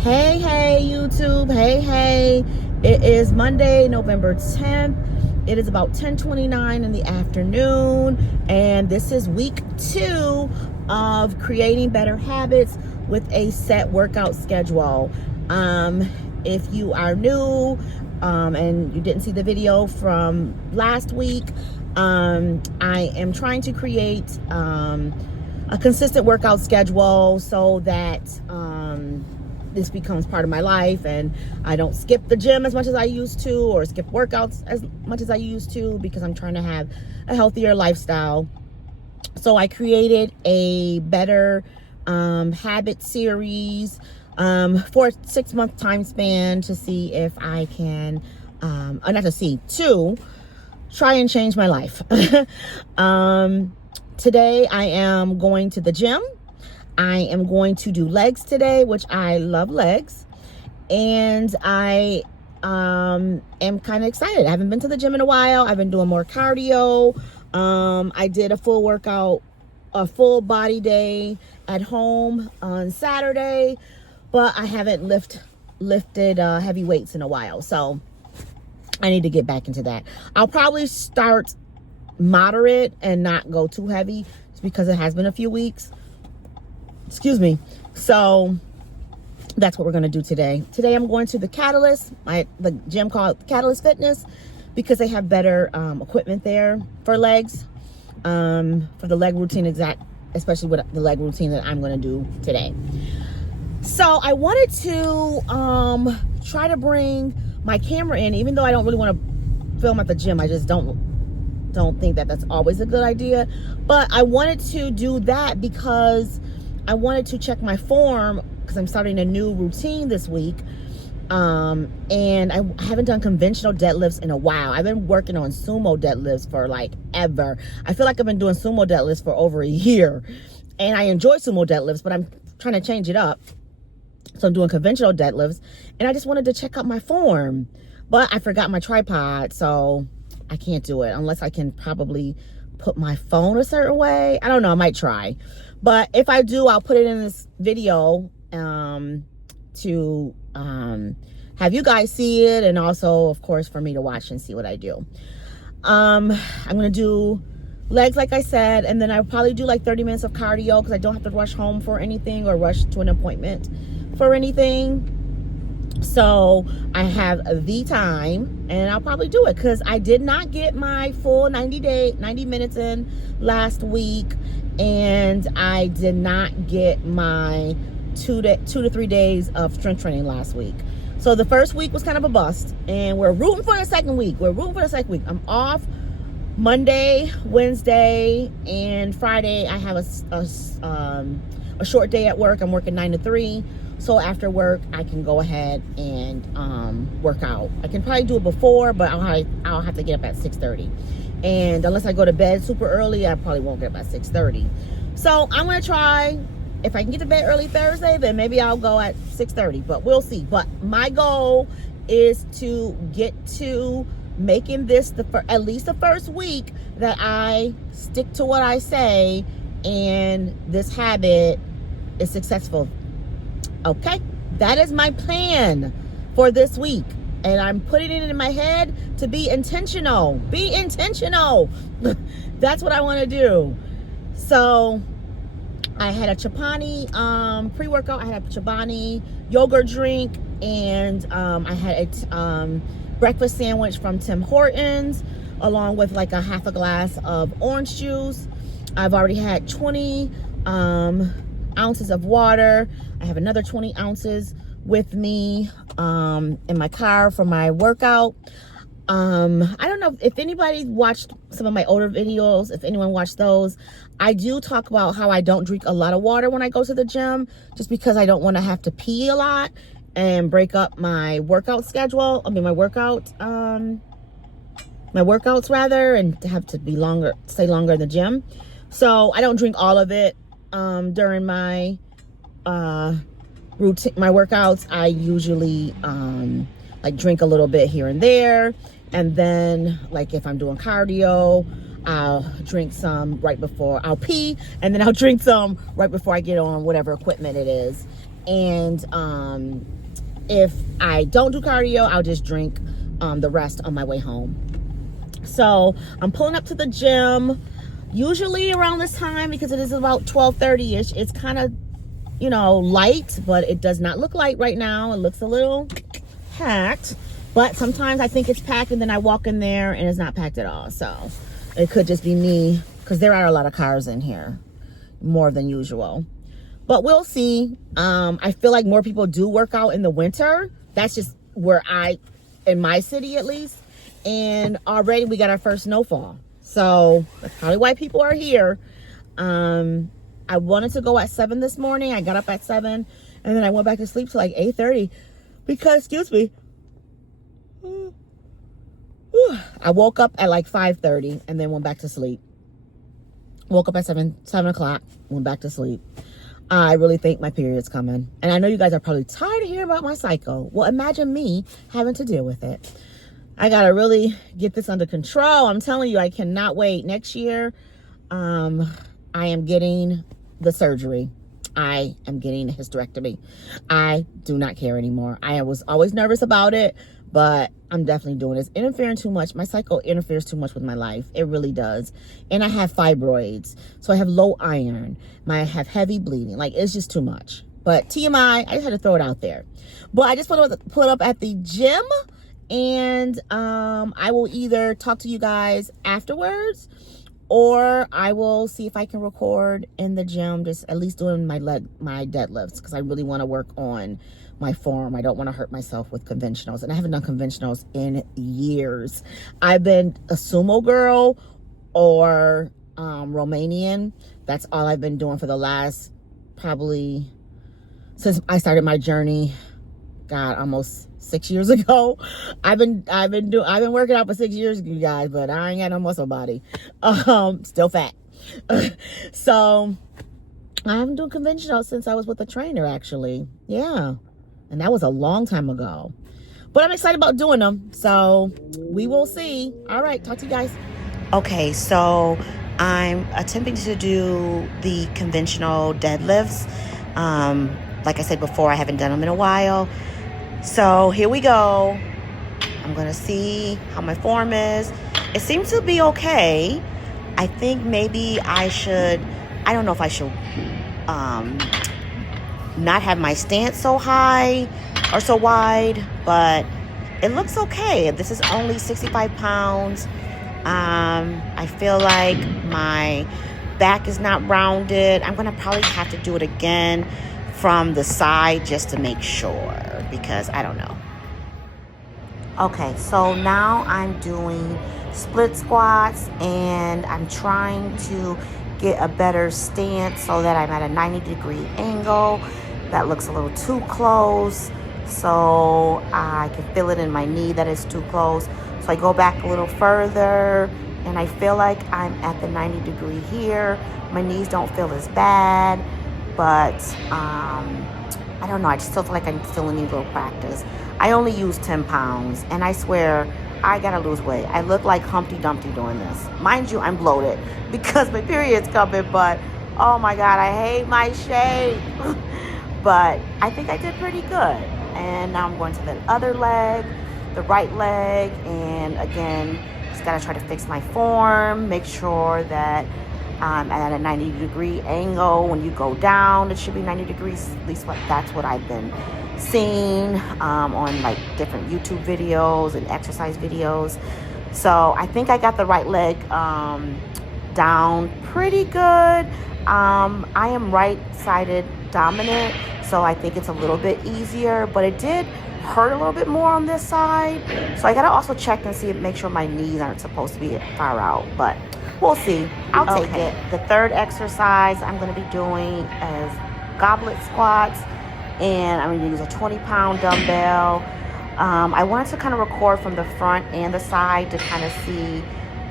Hey YouTube, hey, it is Monday, November 10th. It is about 10:29 in the afternoon, and this is week 2 of creating better habits with a set workout schedule. If you are new and you didn't see the video from last week, I am trying to create a consistent workout schedule so that this becomes part of my life and I don't skip the gym as much as I used to, or skip workouts as much as I used to, because I'm trying to have a healthier lifestyle. So I created a better habit series for a 6-month time span to see if I can, to try and change my life. Today I am going to the gym. I am going to do legs today, which I love legs. And I am kind of excited. I haven't been to the gym in a while. I've been doing more cardio. I did a full workout, a full body day at home on Saturday, but I haven't lifted heavy weights in a while. So I need to get back into that. I'll probably start moderate and not go too heavy, just because it has been a few weeks. Excuse me. So that's what we're going to do today. Today I'm going to the Catalyst, the gym called Catalyst Fitness, because they have better equipment there for legs, for the leg routine, especially with the leg routine that I'm going to do today. So I wanted to try to bring my camera in, even though I don't really want to film at the gym. I just don't think that that's always a good idea. But I wanted to do that because I wanted to check my form, because I'm starting a new routine this week. And I haven't done conventional deadlifts in a while. I've been working on sumo deadlifts for like ever. I feel like I've been doing sumo deadlifts for over a year. And I enjoy sumo deadlifts, but I'm trying to change it up. So I'm doing conventional deadlifts. And I just wanted to check out my form. But I forgot my tripod, so I can't do it unless I can probably put my phone a certain way. I don't know. I might try. But if I do, I'll put it in this video to have you guys see it, and also, of course, for me to watch and see what I do. I'm going to do legs, like I said, and then I'll probably do like 30 minutes of cardio, because I don't have to rush home for anything or rush to an appointment for anything. So I have the time, and I'll probably do it, because I did not get my full 90 minutes in last week, and I did not get my 2 to 3 days of strength training last week. So the first week was kind of a bust, and we're rooting for the second week. I'm off Monday, Wednesday, and Friday. I have a short day at work. I'm working 9 to 3. So after work, I can go ahead and work out. I can probably do it before, but I'll have to get up at 6:30. And unless I go to bed super early, I probably won't get up at 6:30. So I'm going to try. If I can get to bed early Thursday, then maybe I'll go at 6:30. But we'll see. But my goal is to get to making this at least the first week that I stick to what I say, and this habit is successful. Okay, that is my plan for this week, and I'm putting it in my head to be intentional. Be intentional. That's what I want to do. So I had a Chobani pre-workout. I had a Chobani yogurt drink, and I had a breakfast sandwich from Tim Hortons, along with like a half a glass of orange juice. I've already had 20 ounces of water. I have another 20 ounces with me in my car for my workout. I don't know if anybody watched some of my older videos, if anyone watched those. I do talk about how I don't drink a lot of water when I go to the gym, just because I don't want to have to pee a lot and break up my workout schedule. I mean, my workouts rather, and to have to stay longer in the gym. So I don't drink all of it during my routine, my workouts. I usually like drink a little bit here and there, and then like if I'm doing cardio, I'll drink some right before I'll pee, and then I'll drink some right before I get on whatever equipment it is. And if I don't do cardio, I'll just drink the rest on my way home. So I'm pulling up to the gym usually around this time because it is about 12:30ish. It's kind of, light, but it does not look light right now. It looks a little packed, but sometimes I think it's packed and then I walk in there and it's not packed at all. So it could just be me because there are a lot of cars in here, more than usual. But we'll see. I feel like more people do work out in the winter. That's just where in my city at least. And already we got our first snowfall. So that's probably why people are here. I wanted to go at 7 this morning. I got up at 7 and then I went back to sleep till like 8:30 because, excuse me, I woke up at like 5:30 and then went back to sleep. Woke up at 7 o'clock, went back to sleep. I really think my period's coming. And I know you guys are probably tired of hearing about my cycle. Well, imagine me having to deal with it. I got to really get this under control. I'm telling you, I cannot wait. Next year, I am getting the surgery. I am getting a hysterectomy. I do not care anymore. I was always nervous about it, but I'm definitely doing it. It's interfering too much. My cycle interferes too much with my life. It really does. And I have fibroids. So I have low iron. I have heavy bleeding. Like, it's just too much. But TMI, I just had to throw it out there. But I just put up at the gym. And I will either talk to you guys afterwards, or I will see if I can record in the gym, just at least doing my deadlifts, because I really want to work on my form. I don't want to hurt myself with conventionals, and I haven't done conventionals in years. I've been a sumo girl or Romanian. That's all I've been doing for the last, probably since I started my journey. God, almost 6 years ago. I've been working out for 6 years, you guys, but I ain't got no muscle body. Still fat. So I haven't done conventional since I was with a trainer, actually. Yeah. And that was a long time ago. But I'm excited about doing them. So we will see. All right. Talk to you guys. Okay. So I'm attempting to do the conventional deadlifts. Like I said before, I haven't done them in a while. So here we go. I'm going to see how my form is. It seems to be okay. I think maybe I don't know if I should not have my stance so high or so wide, but it looks okay. This is only 65 pounds. I feel like my back is not rounded. I'm going to probably have to do it again from the side just to make sure, because I don't know. Okay, so now I'm doing split squats and I'm trying to get a better stance so that I'm at a 90-degree angle. That looks a little too close, so I can feel it in my knee that it's too close. So I go back a little further and I feel like I'm at the 90 degree here. My knees don't feel as bad. But I don't know, I just feel like I still need a little practice. I only use 10 pounds, and I swear I gotta lose weight. I look like Humpty Dumpty doing this. Mind you, I'm bloated because my period's coming, but oh my God, I hate my shape. But I think I did pretty good. And now I'm going to the other leg, the right leg, and again, just gotta try to fix my form, make sure that at a 90-degree angle. When you go down, it should be 90 degrees. At least that's what I've been seeing on like different YouTube videos and exercise videos. So I think I got the right leg down pretty good. I am right-sided dominant, so I think it's a little bit easier, but it did hurt a little bit more on this side. So I gotta also check and see, make sure my knees aren't supposed to be far out, but we'll see. I'll take it. The third exercise I'm going to be doing is goblet squats, and I'm going to use a 20-pound dumbbell. I wanted to kind of record from the front and the side to kind of see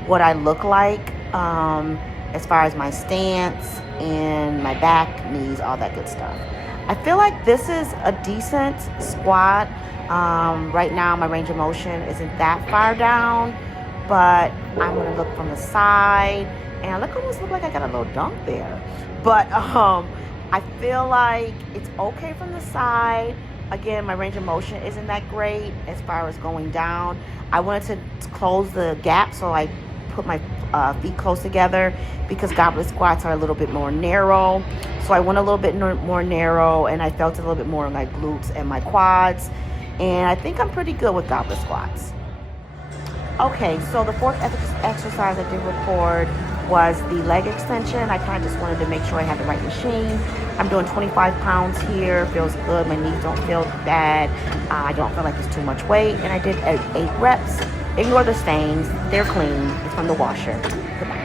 what I look like as far as my stance and my back, knees, all that good stuff. I feel like this is a decent squat. Right now my range of motion isn't that far down, but I'm gonna look from the side, and I almost look like I got a little dunk there. But I feel like it's okay from the side. Again, my range of motion isn't that great as far as going down. I wanted to close the gap, so I put my feet close together because goblet squats are a little bit more narrow. So I went a little bit more narrow, and I felt a little bit more in my glutes and my quads. And I think I'm pretty good with goblet squats. Okay, so the fourth exercise I did record was the leg extension. I kind of just wanted to make sure I had the right machine. I'm doing 25 pounds here. Feels good. My knees don't feel bad. I don't feel like it's too much weight. And I did 8 reps. Ignore the stains. They're clean. It's from the washer. Goodbye.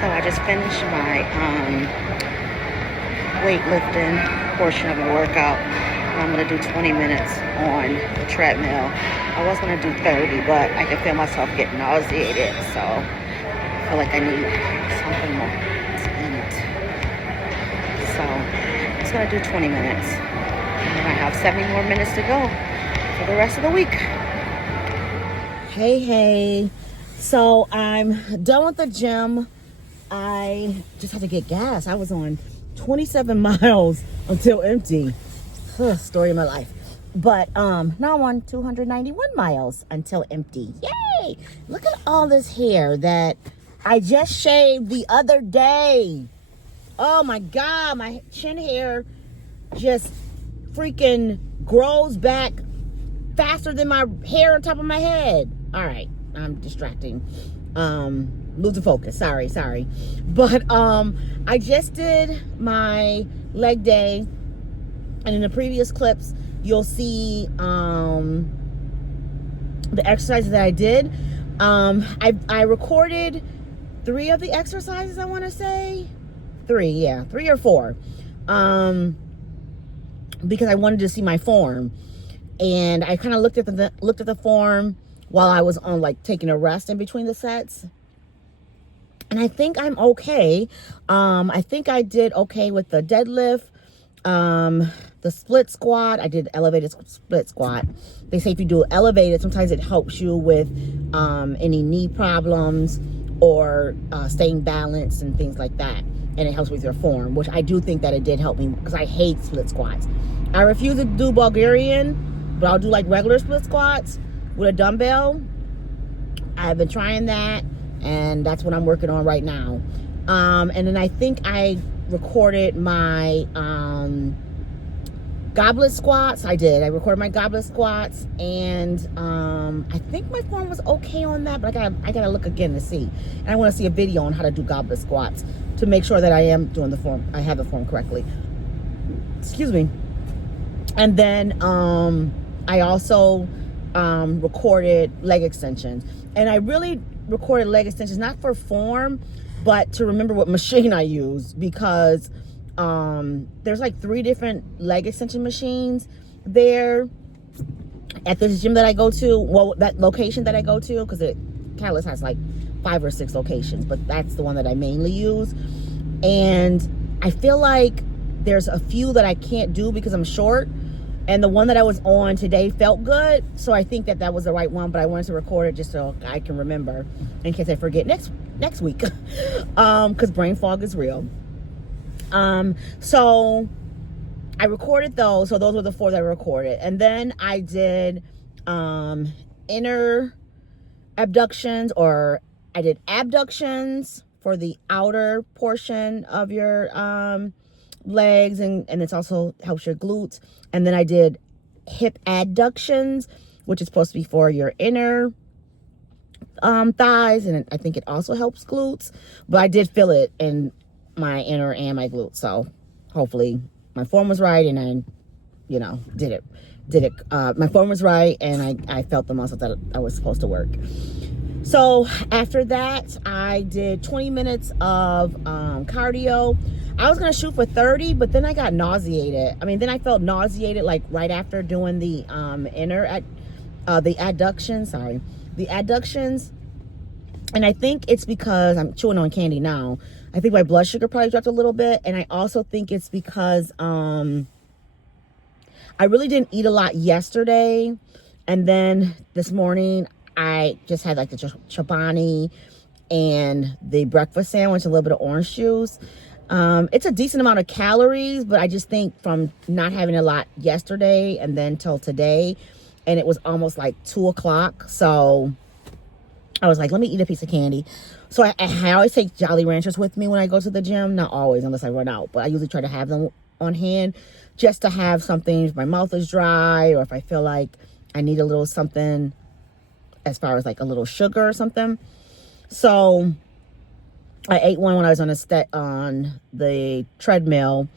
So I just finished my weightlifting portion of my workout. I'm going to do 20 minutes on the treadmill. I was going to do 30, but I can feel myself getting nauseated, so I feel like I need something more to eat. So I'm just going to do 20 minutes. And then I have 70 more minutes to go for the rest of the week. Hey. So I'm done with the gym. I just had to get gas. I was on 27 miles until empty. Story of my life. But now I'm on 291 miles until empty. Yay! Look at all this hair that I just shaved the other day. Oh my God, my chin hair just freaking grows back faster than my hair on top of my head. All right, I'm distracting. Losing focus. Sorry. But I just did my leg day. And in the previous clips, you'll see the exercises that I did. I recorded 3 of the exercises, I want to say. 3 or 4. Because I wanted to see my form. And I kind of looked at the form while I was on, like, taking a rest in between the sets. And I think I'm okay. I think I did okay with the deadlift. The split squat, I did elevated split squat. They say if you do elevated, sometimes it helps you with any knee problems or staying balanced and things like that. And it helps with your form, which I do think that it did help me because I hate split squats. I refuse to do Bulgarian, but I'll do like regular split squats with a dumbbell. I've been trying that, and that's what I'm working on right now. And then I think I recorded my goblet squats. I recorded my goblet squats, and I think my form was okay on that, but I gotta look again to see. And I want to see a video on how to do goblet squats to make sure that I am doing the form. I have the form correctly. Excuse me. And then I also recorded leg extensions, and I really recorded leg extensions not for form, but to remember what machine I use, because there's like 3 different leg extension machines there at this gym that I go to. Well, that location that I go to, because Catalyst has like 5 or 6 locations, but that's the one that I mainly use. And I feel like there's a few that I can't do because I'm short, and the one that I was on today felt good, so I think that was the right one, but I wanted to record it just so I can remember in case I forget next week, because brain fog is real. So I recorded those. So those were the 4 that I recorded. And then I did inner abductions, or I did abductions for the outer portion of your legs, and it also helps your glutes. And then I did hip adductions, which is supposed to be for your inner thighs, and I think it also helps glutes. But I did feel it in my inner and my glutes, so hopefully my form was right, and I did it. My form was right, and I felt the muscles that I was supposed to work. So after that, I did 20 minutes of cardio. I was gonna shoot for 30, but then I got nauseated. Then I felt nauseated like right after doing the adductions. And I think it's because I'm chewing on candy now. I think my blood sugar probably dropped a little bit, and I also think it's because I really didn't eat a lot yesterday, and then this morning I just had like the chobani and the breakfast sandwich, a little bit of orange juice. It's a decent amount of calories, but I just think from not having a lot yesterday and then till today, and it was almost like 2 o'clock. So I was like, let me eat a piece of candy. So I always take Jolly Ranchers with me when I go to the gym. Not always, unless I run out, but I usually try to have them on hand just to have something if my mouth is dry or if I feel like I need a little something as far as like a little sugar or something. So I ate one when I was on the treadmill,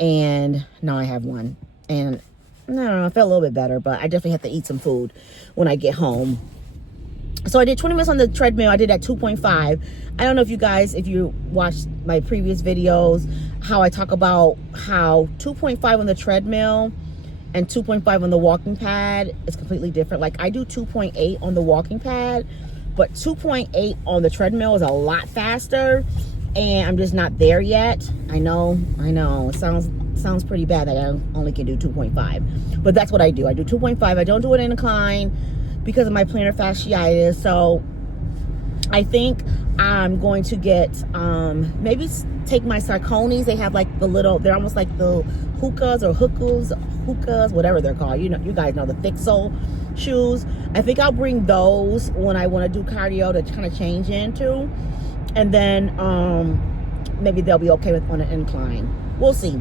and now I have one. And I don't know, I felt a little bit better, but I definitely have to eat some food when I get home. So I did 20 minutes on the treadmill. I did at 2.5. I don't know if you guys, if you watched my previous videos, how I talk about how 2.5 on the treadmill and 2.5 on the walking pad is completely different. Like I do 2.8 on the walking pad, but 2.8 on the treadmill is a lot faster, and I'm just not there yet. I know. It sounds pretty bad that I only can do 2.5, but that's what I do. I do 2.5. I don't do it in incline because of my plantar fasciitis. So I think I'm going to get maybe take my Sarconis. They have like the little, they're almost like the hookahs, whatever they're called. You know, you guys know the thick sole shoes. I think I'll bring those when I want to do cardio to kind of change into, and then maybe they'll be okay with on an incline. We'll see.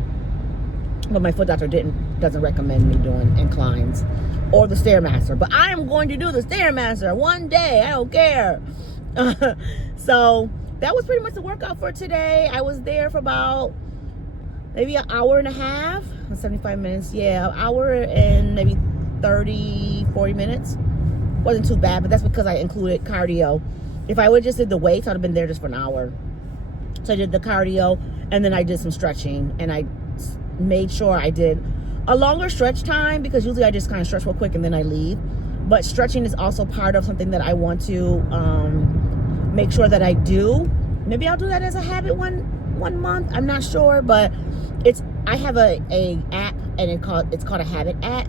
But my foot doctor doesn't recommend me doing inclines or the Stairmaster. But I am going to do the Stairmaster one day. I don't care. So that was pretty much the workout for today. I was there for about maybe an hour and a half, 75 minutes. Yeah, an hour and maybe 40 minutes. Wasn't too bad, but that's because I included cardio. If I would just did the weights, I'd have been there just for an hour. So I did the cardio, and then I did some stretching, and I made sure I did a longer stretch time, because usually I just kind of stretch real quick and then I leave. But stretching is also part of something that I want to make sure that I do. Maybe I'll do that as a habit one month. I'm not sure, but I have a app, and it's called a habit app.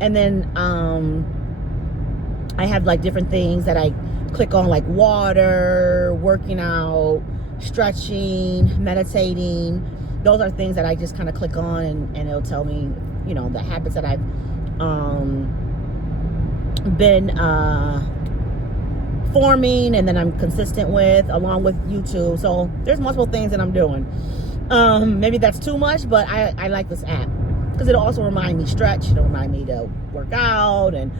And then I have like different things that I click on, like water, working out, stretching, meditating. Those are things that I just kind of click on, and it'll tell me, you know, the habits that I've been forming, and then I'm consistent with, along with YouTube. So there's multiple things that I'm doing. Maybe that's too much, but I like this app because it'll also remind me stretch. It'll remind me to work out, and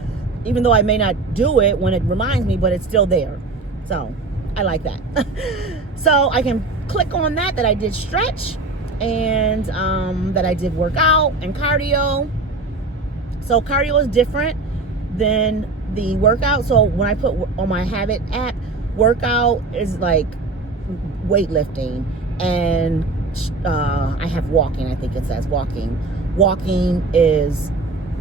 even though I may not do it when it reminds me, but it's still there. So I like that. So I can click on that I did stretch, and that I did work out and cardio. So cardio is different than the workout. So when I put on my habit app, workout is like weightlifting, and I have walking. I think it says walking. Walking is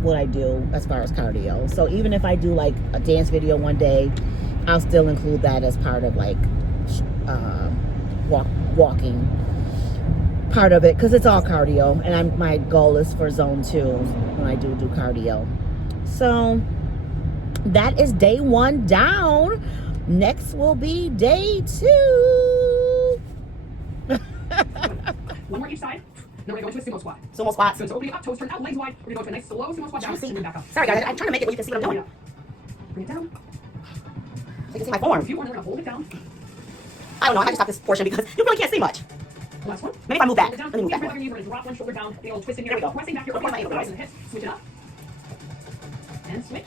what I do as far as cardio. So even if I do like a dance video one day, I'll still include that as part of like walking part of it, because it's all cardio, and my goal is for zone 2 when I do cardio. So that is day 1 down. Next will be day 2. One more each side. Then we're going to go into a sumo squat. Sumo squat. So it's opening up, toes turn out, legs wide. We're going to go to a nice slow sumo squat down. Bring it back up. Sorry guys, I'm trying to make it where you can see what I'm doing. Bring it down. So you can see my form. If you want, we're going to hold it down. I don't know, I had to stop this portion because you really can't see much. Last one. Maybe if I move back. Let me move back more. We're going to drop one shoulder down. Big old twist in here. There we go. Pressing back here. Rise in the hips. Switch it up. And switch.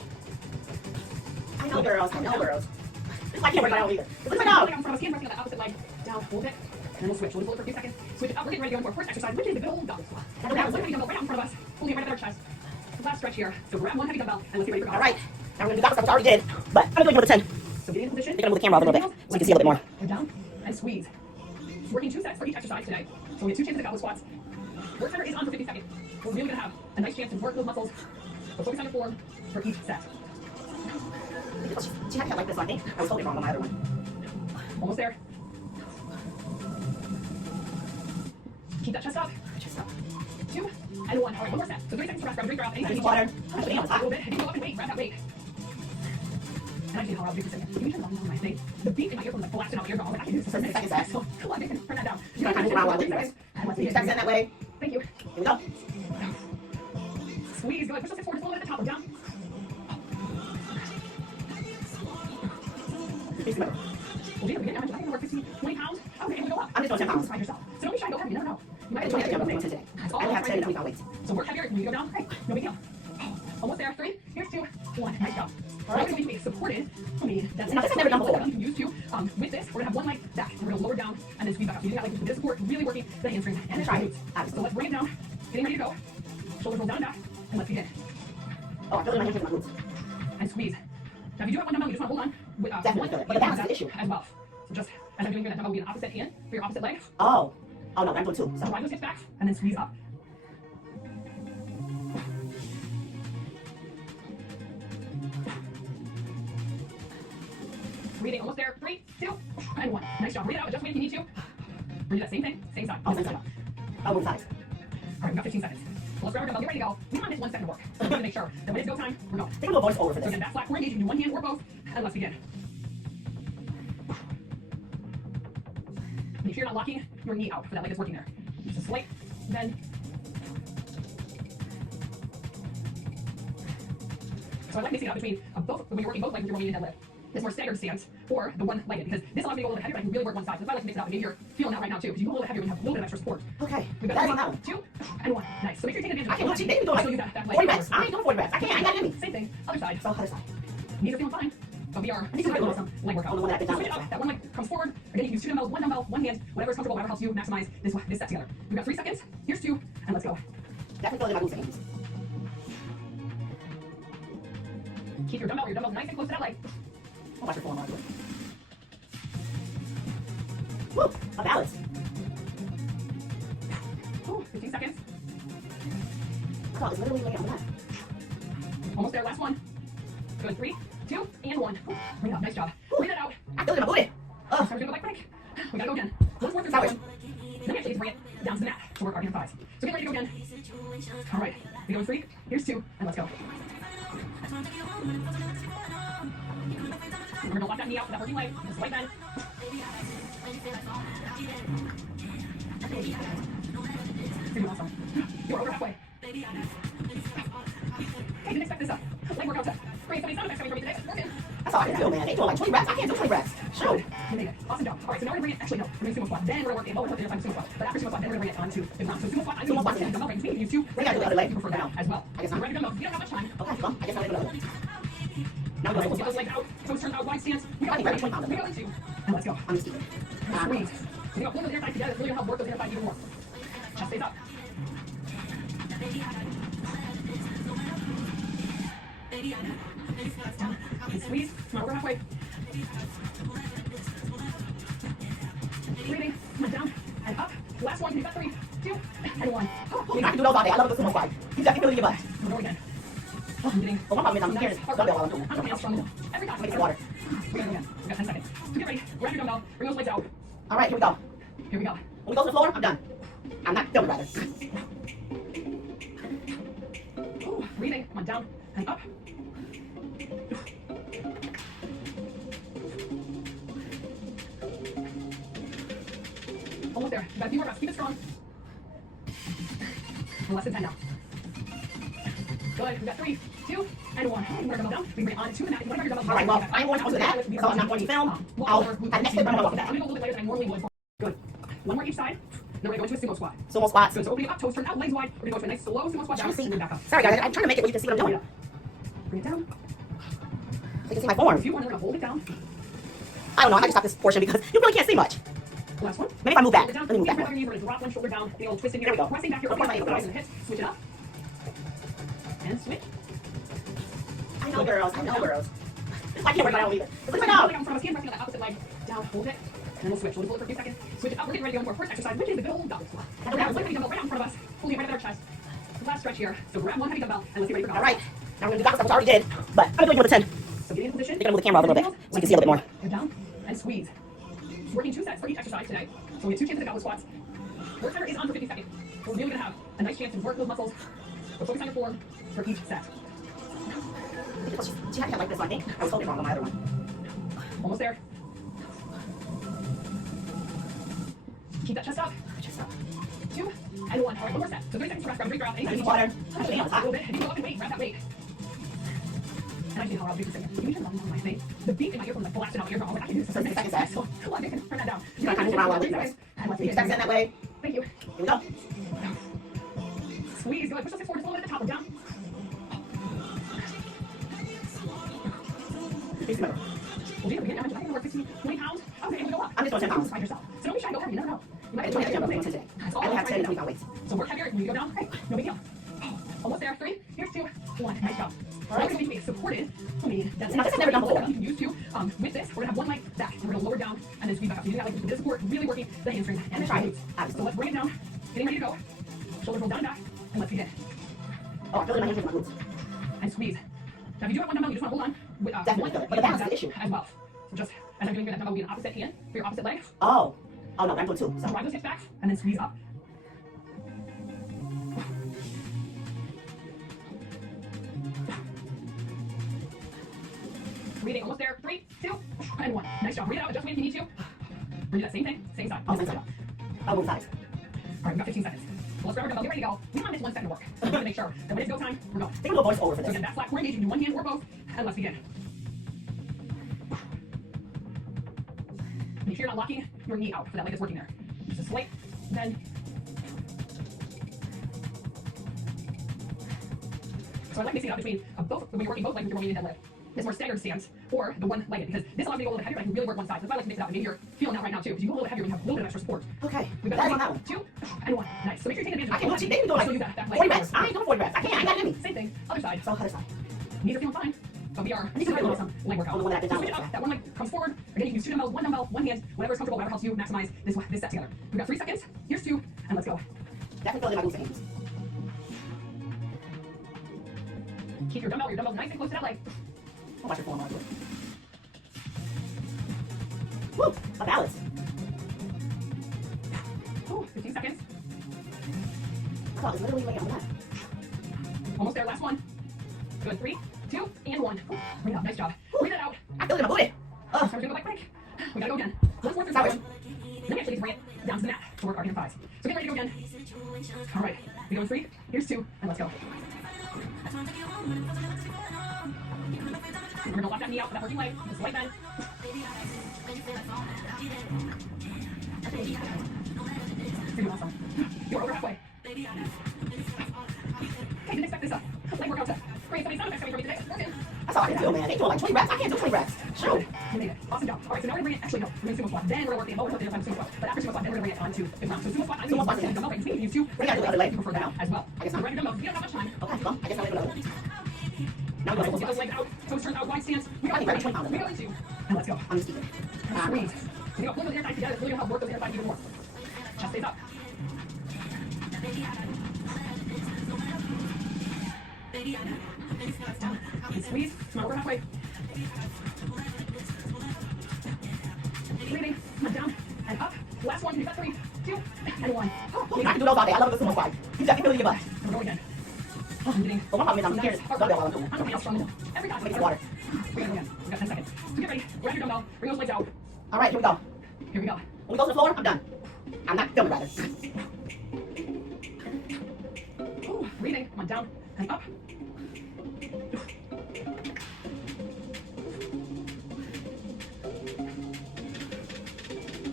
I know girls. I can't work it out either. Look at my my dog. Hand resting on that opposite leg. Down, hold it. And then we'll switch. We'll hold it for a few seconds. Switch it up. We're getting ready to go into our first exercise, which is the good old double squat. We're going to have one heavy dumbbell right out in front of us, holding it right at our chest. Last stretch here. So grab one heavy dumbbell, and let's get ready for All right. Now we're going to do that stuff, which I already did, but I'm going to do it with a 10. So get in position. I'm going to move the camera up a little bit so you can see a little bit more. Head down and squeeze. Working 2 sets for each exercise today. So we have 2 chances at goblet squats. Work center is on for 50 seconds. We're really going to have a nice chance to work those muscles. But focus on your form for each set. She had it like this, I think. I was totally wrong on my other one. Almost there. Keep that chest up. 2 and 1. All right, one more set. So 30 seconds to rest. Grab a drink, grab any water. A little bit. And you go up and wait. Grab that weight. And I can how I'll do for a second. Can you turn on my thing? The beat in my earphone is like blasting out my eardrum. I was like, I can do this for 30 seconds. So, come on, turn that down. You gotta kind of move around while I wait for this. Keep your steps in that way. Thank you. Here we go. Squeeze. Good. Push those hips forward just a little bit at the top. Look down. Well, Gina, again, I think we're 15, 20 pounds. Okay, and we go up. I'm just doing 10 pounds. Surprise yourself. So don't be shy. Go heavy. You never know. You might I'm have doing 10 weights today. I only have 10 and 25 weights. So work heavier. When you go down, hey, no big deal. Almost there. 3. Here's 2. 1. Nice job. All right, we're going to be supported. I mean, that's Now, this I've never done before. You can use too. With this, we're going to have one leg back. We're going to lower down and then squeeze back up. So you got like this support, really working the hamstrings and the triceps. So let's bring it down. Getting ready to go. Shoulders roll down and back. And let's begin. Oh, I feel my hands in my glutes. And squeeze. Now, if you do have one dumbbell, you just want to hold on with Definitely one feel it. But the balance is the issue. as well. So just as I'm doing, that dumbbell will be an opposite hand for your opposite leg. Oh. Oh, no, I'm doing 2. So ride those hips back and then squeeze up. Breathing, almost there. 3, 2, and 1. Nice job. Breathe out. Adjust weight if you need to. Redo that same thing, same side. Oh, same side. Oh, both sides. All right, we've got 15 seconds. So let's grab our dumbbell. Get ready to go. We want this 1 second work. So we need to make sure that when it's go time, we're going. Take a little voice over for So this. again, back flat, core engaged. You can do one hand or both. And let's begin. Make sure you're not locking your knee out for that leg that's working there. Just a slight bend. So I like mixing it up between both, when you're working both legs, you're working in deadlift. This more staggered stance or the one-legged, because this allows me to go a little bit heavier, but I can really work one side. So that's why I like to mix it up. Maybe you're feeling that right now too, because you go a little bit heavier when you have a little bit of extra support. Okay. We've got That's on that one. 2 and 1. Nice. So make sure you're taking advantage of I can't do it. They can do So use that like leg 40 reps. I ain't doing 40 reps. I can't. I ain't got it in me. Same thing. Other side. So, other side. Knees are feeling fine. But we are These are doing good. some leg workout. Oh, the one that I did So down switch it there. up. That one leg comes forward. Again, you can use 2 dumbbells, 1 dumbbell, 1 hand, whatever is comfortable, whatever helps you maximize this set together. We've got 3 seconds. Here's 2, and let's go. Definitely feeling my glutes. Keep your dumbbell nice and close to that leg. Oh, watch your form while I do it. Woo! A balance. Ooh, 15 seconds. I thought it was literally laying on that. Almost there. Last one. Good. 3, 2, and 1. Ooh, bring it up. Nice job. Breathe it out. I feel it in my booty. So we're gonna go back break. We gotta go again. 1 4 3 Sideways. 1. Then we actually need to bring it down to the mat to work our hand thighs. So get ready to go again. All right. We go in 3. Here's 2, and let's go. We're gonna lock that knee out for that working leg. Just light bend. You're doing awesome. You're over halfway. Hey, didn't expect this leg workout to create so many sound effects coming from me today. Working. That's all I can do, man. They doing like 20 reps. I can't do 20 reps. Shoot. You made it. Awesome job. All right, so now we're gonna bring it. Actually, no. We're gonna sumo squat. Then we're gonna work in lower the other side of sumo squat. But after sumo squat, then we're gonna bring it onto the ground. So sumo squat. Sumo squat, yeah. Dumbbell range. You can use 2. We gotta do the other leg. You prefer that as well. I guess So not. we're ready to go. We don't have much time. Okay, well, I guess I'll do another one. Now All we're right, going get to those legs out. Toes turned out. Wide stance. We I go. think we're at 20 pounds. We go in 2. And let's go. I'm just kidding. Squeeze. So you go pull those inner thighs together. It's really gonna help work those inner thighs even more. Chest stays up. Down. And squeeze. Come on, we're halfway. Breathing. Come on, down and up. Last one. You've got 3, 2, and 1. I can do those all day. I love the sumo squat. You definitely feel your butt. We'll go again. I'm getting. But one problem is I'm carrying this dumbbell while I'm doing it. I'm coming out strong. Every time. Let me get some water. We're gonna go again. We've got 10 seconds. So get ready. Grab your dumbbell. Bring those legs out. All right, here we go. Here we go. When we go to the floor, I'm done. I'm not filming, rather. Ooh, breathing. Come on, down and up. Almost there. You've got a few more reps. Keep it strong. And less than 10 now. Good. We've got 3, 2, and 1. Bring our dumbbell down. We bring it on to the mat. You want to bring your dumbbell All right, well, I ain't going to do that, so I'm not going to film. I'll, at next step, I'm going to walk I'm back. going to go a little bit later than I normally would. Good. 1 more each side. Then we're going to go into a sumo squat. Sumo squats. Good. So opening up, toes turned out, legs wide. We're going to go to a nice slow sumo squat down. Trying to see. And then back up. Sorry, guys. I'm trying to make it where you can see what I'm doing. Bring it down. So you can see my form. If you want, we're going to hold it down. I don't know. I might just stop this portion because you really can't see much. Last one. Maybe if I move back. Hold it down. Let me move back Keep more. your knees. We're going to drop one shoulder down. The old twist in There we go. Pressing back your Of course I am, thighs girls. and hips. Switch it up. And switch. I know, girls. I know, girls. I can't work my own either. Look at my Leg dog. out in front of us. Hand pressing on that opposite leg. Down. Hold it. And then we'll switch. We'll hold it for a few seconds. Switch it up. We're getting ready to go into our first exercise, which is the good old goblet squat. Now, we're going to dumbbell right out in front of us. Holding it right at our chest. Last stretch here. So grab one heavy dumbbell and let's get ready for All goblet. right. Now we're going to do that stuff, which I already did. But I'm going to do it with a 10. So get into position. You're going to move the camera up a little bit so you can see a little bit more. Go down and squeeze. Working 2 sets for each exercise today. So we have 2 chances at goblet squats. Work timer is on for 50 seconds. We're really going to have a nice chance to work those muscles. But focus on your form for each set. She had to like this one, I think. I was holding wrong on my other one. Almost there. Keep that chest up. 2, and 1. All right, one more set. So 30 seconds to rest, grab a drink, grab anytime you Water. want. A little bit, and you go up and wait, grab that weight. And I see how I'll do this again. You need to turn on my thing. The beat in my earphone like blasted out my eardrum. I was like, I can do this for 30 seconds. So, well, I can turn that down. You gotta kind of move around while we do And let's Keep your steps in that way. Thank you. Here we go. Squeeze. Go ahead, push those hips forward just a little bit at the top and down. Please remember. Well, Gina, again, I mentioned I can work 15, 20 pounds. Okay, and we go up. I'm just doing 10 pounds. Find yourself. So don't be shy, go heavy. You never know. You might I be do 10 doing today. That's all I only have 10 and right. 20 pound weights. So work heavier. When you go down, hey, no big deal. Almost there. 3, here's 2, 1. Nice job. All right, we're going to be supported. I mean, that's Now, this I've never done before. You can use too. With this, we're going to have one leg back. We're going to lower down and then squeeze back up. So you need that leg with support, really working the hamstrings and the glutes. So let's bring it down. Getting ready to go. Shoulders roll down and back, and let's begin. Oh, I feel it in my hands and my glutes. And squeeze. Now, if you do have one dumbbell, you just want to hold on with Definitely one feel it, but the balance is the issue. as well. So just as I'm doing here, that dumbbell will be an opposite hand for your opposite leg. Oh. Oh, no, I'm doing 2. So drive those hips back and then squeeze up. Breathing, almost there. 3, 2, and 1. Nice job. Breathe out, adjust weight if you need to. Redo that same thing, same side. Oh, same side. Oh, both sides. All right, we got 15 seconds. So let's grab our dumbbell, get ready to go. We want this 1 second to work. So we have to make sure that when it's go time, we're going. I think we'll go voice over for So this. again, that flat core engage, you can do one hand or both, and let's begin. Make sure you're not locking your knee out for that leg that's working there. Just a slight bend. So I like mixing it up between both, when you're working both legs, you're working in deadlift. This more staggered stance, or the one-legged, because this allows me to go a little bit heavier, I can really work one side. So that's why I like to mix it up, and maybe you're feeling that right now too, because you go a little bit heavier when you have a little bit of extra support. Okay. We've got That's 3, on that one. 2, and 1. Nice. So make sure you're taking advantage of I can do it. They can do So like use that 40 leg. reps. I ain't doing 40 reps. I can't. I got it in me. Same thing. Other side. So, other side. Knees are feeling fine, but we are I need to do doing some leg workout. on the one that I did So down switch it with, up. That one leg comes forward. Again, you can use 2 dumbbells, 1 dumbbell, 1 hand, whatever is comfortable, whatever helps you maximize this set together. We've got 3 seconds. Here's 2, and let's go. Definitely feeling my glutes and hands. Keep your dumbbell nice and close to that leg. I'll watch your form while I do it. Woo! A balance. Ooh, 15 seconds. I thought it was literally laying on the mat. Almost there. Last one. Good. 3, 2, and 1. Ooh, bring it up. Nice job. Breathe it out. I feel it in my booty. So we're gonna go like break. We gotta go again. Let's work through Sorry. that one. Then we actually get to bring it down to the mat to work our hand thighs. So get ready to go again. All right. We go in 3. Here's 2, and let's go. We're gonna lock that knee out for that working leg. Just light bend. You're doing awesome. You're over halfway. Okay, didn't expect this leg workout to create so many sound effects coming from me today. Working. That's all I can do, man. I ain't doing like 20 reps. I can't do 20 reps. Shoot. You made it. Awesome job. All right, so now we're gonna bring it. Actually, no. We're gonna sumo squat. Then we're gonna work the elbow. We're gonna work the sumo squat. But after sumo squat, then we're gonna bring it onto the ground. So sumo squat. I'm Sumo gonna squat. use dumbbell. Right, you can use 2. We gotta do the other leg. You prefer that as well. I guess So not. ready to dumbbell. We don't have much time. Okay, well, I guess I'll do another one. Now All we right, go get those sumo legs out. Toes turned out. Wide stance. We I go think we're into 20 pounds. We go into. And let's go. I'm just keeping. Squeeze. We go pull those inner thighs together. It's really gonna help work those inner thighs even more. Chest stays up. Down. And squeeze. Come on, we're halfway. Breathing. And down. And up. Last one. You've got 3, 2, and 1. I can do those all day. I love the sumo squat. You definitely feel your butt. And we're going again. I'm getting But one problem is I'm scared to dumbbell while I'm doing I'm it. going else from every time. Make some water. We gotta go again. We've got 10 seconds. So get ready. Grab your dumbbell. Bring those legs out. All right, here we go. Here we go. When we go to the floor, I'm done. I'm not filming, rather. Ooh, breathing. Come on, down and up.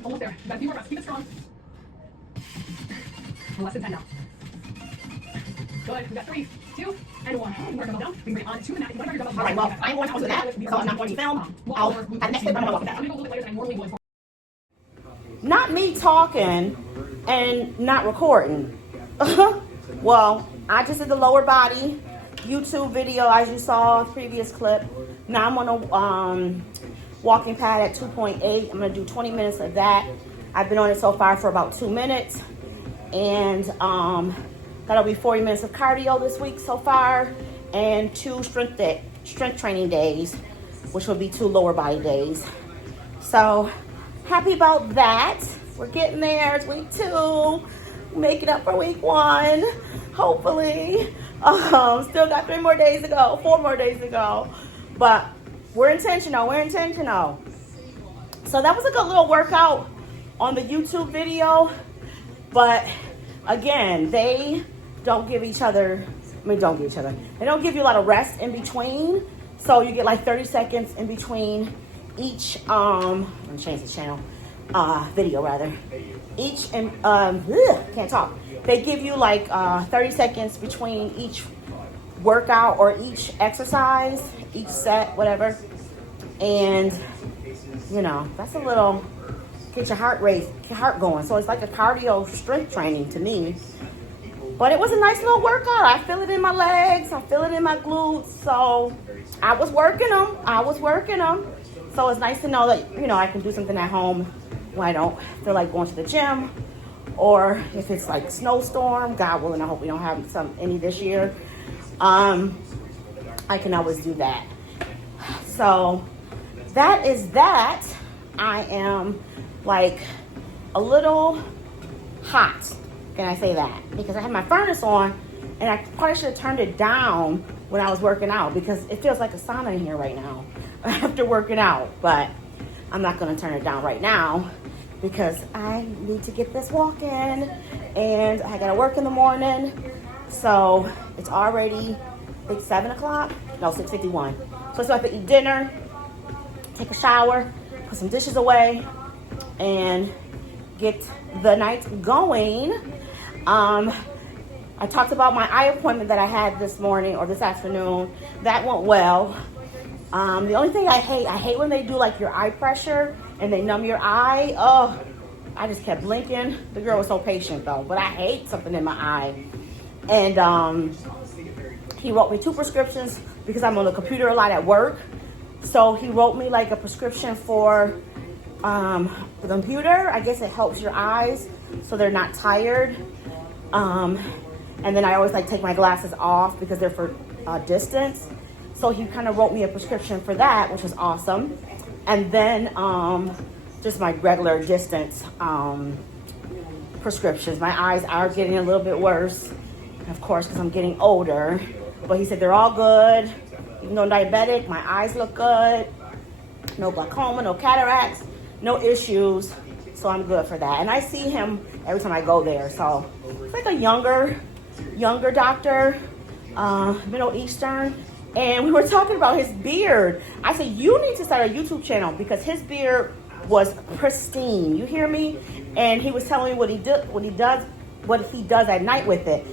Almost there. You've got a few more reps. Keep it strong. We're less than 10 now. Good. We've got 3, 2, and 1. We're going down. We can bring it on to the mat. You want to bring your dumbbell. All right, well, I'm going to the mat, so I'm not going to film. I'll, at next time, I'm going to walk I'm that. going to go a little bit later than I normally would. Not me talking and not recording. Well, I just did the lower body YouTube video as you saw previous clip. Now I'm on a walking pad at 2.8. I'm gonna do 20 minutes of that. I've been on it so far for about 2 minutes, and that'll be 40 minutes of cardio this week so far, and 2 strength training days, which will be 2 lower body days. So happy about that. We're getting there. It's week 2. Make it up for week 1, hopefully. Still got 3 more days to go, 4 more days to go. But we're intentional. So that was a good little workout on the YouTube video. But again, they don't give each other, they don't give you a lot of rest in between. So you get like 30 seconds in between each, let me change the channel, video rather. Each, can't talk. They give you like 30 seconds between each workout or each exercise, each set, whatever. And, you know, that's a little, get your heart going. So it's like a cardio strength training to me. But it was a nice little workout. I feel it in my legs. I feel it in my glutes. So I was working them. So it's nice to know that, you know, I can do something at home when I don't feel like going to the gym. Or if it's like snowstorm, God willing, I hope we don't have any this year. I can always do that. So that is that. I am like a little hot. Can I say that? Because I had my furnace on and I probably should have turned it down when I was working out because it feels like a sauna in here right now after working out. But I'm not going to turn it down right now because I need to get this walk in and I got to work in the morning. So it's already, I think 7 o'clock? No, 6:51. So I still have to eat dinner, take a shower, put some dishes away, and get the night going. I talked about my eye appointment that I had this morning or this afternoon. That went well. The only thing I hate when they do like your eye pressure and they numb your eye. Oh, I just kept blinking. The girl was so patient though, but I hate something in my eye. And he wrote me 2 prescriptions because I'm on the computer a lot at work. So he wrote me like a prescription for the computer. I guess it helps your eyes so they're not tired. And then I always like take my glasses off because they're for distance. So he kind of wrote me a prescription for that, which was awesome. And then just my regular distance prescriptions. My eyes are getting a little bit worse, of course, because I'm getting older. But he said they're all good. Even though I'm diabetic, my eyes look good. No glaucoma, no cataracts, no issues. So I'm good for that. And I see him every time I go there. So it's like a younger doctor, Middle Eastern. And we were talking about his beard. I said, you need to start a YouTube channel because his beard was pristine. You hear me? And he was telling me what he does at night with it.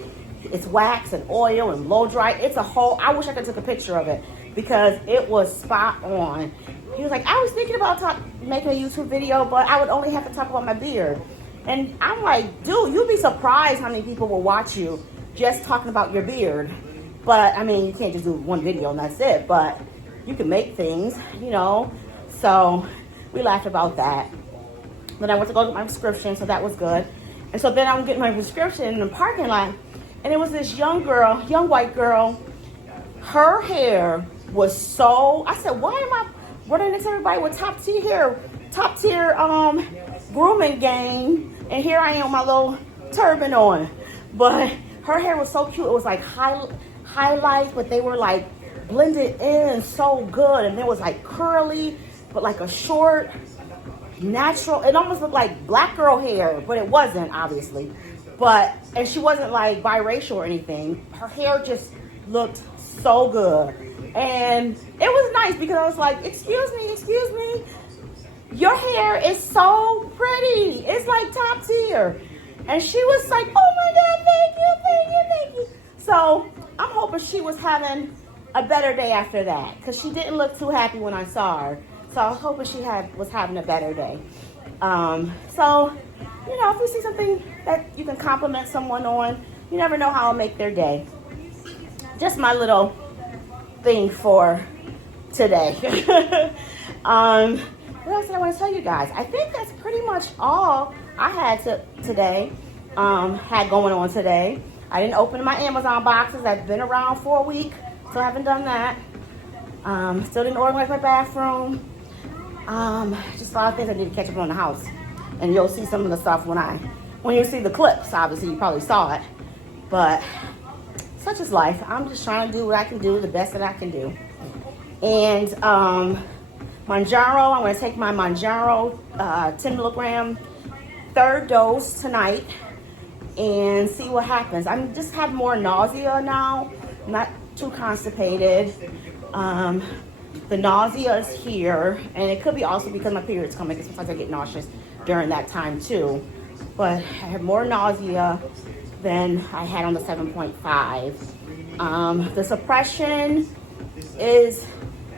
It's wax and oil and blow dry. It's a whole, I wish I could take a picture of it because it was spot on. He was like, I was thinking about making a YouTube video, but I would only have to talk about my beard. And I'm like, dude, you'd be surprised how many people will watch you just talking about your beard. But I mean, you can't just do one video and that's it, but you can make things, you know. So we laughed about that. Then I went to go get my prescription, so that was good. And so then I'm getting my prescription in the parking lot, and it was this young white girl. Her hair was so, I said, why am I running into everybody with top tier grooming game, and here I am with my little turban on. But her hair was so cute. It was like highlights, but they were like blended in so good, and it was like curly, but like a short, natural. It almost looked like black girl hair, but it wasn't, obviously. And she wasn't like biracial or anything. Her hair just looked so good, and it was nice because I was like, excuse me, your hair is so pretty. It's like top tier. And she was like, oh my God, thank you. So I'm hoping she was having a better day after that because she didn't look too happy when I saw her. So I was hoping she was having a better day. So, you know, if you see something that you can compliment someone on, you never know how it'll make their day. Just my little thing for today. What else did I want to tell you guys? I think that's pretty much all I had had going on today. I didn't open my Amazon boxes. I've been around for a week, so I haven't done that. Still didn't organize my bathroom. Just a lot of things I need to catch up on the house. And you'll see some of the stuff when you see the clips. Obviously, you probably saw it. But such is life. I'm just trying to do what I can do, the best that I can do. And Manjaro, I'm going to take my Manjaro 10 milligram third dose tonight. and see what happens. I'm just have more nausea now, not too constipated. The nausea is here, and it could be also because my period's coming, because sometimes I get nauseous during that time too. But I have more nausea than I had on the 7.5. The suppression is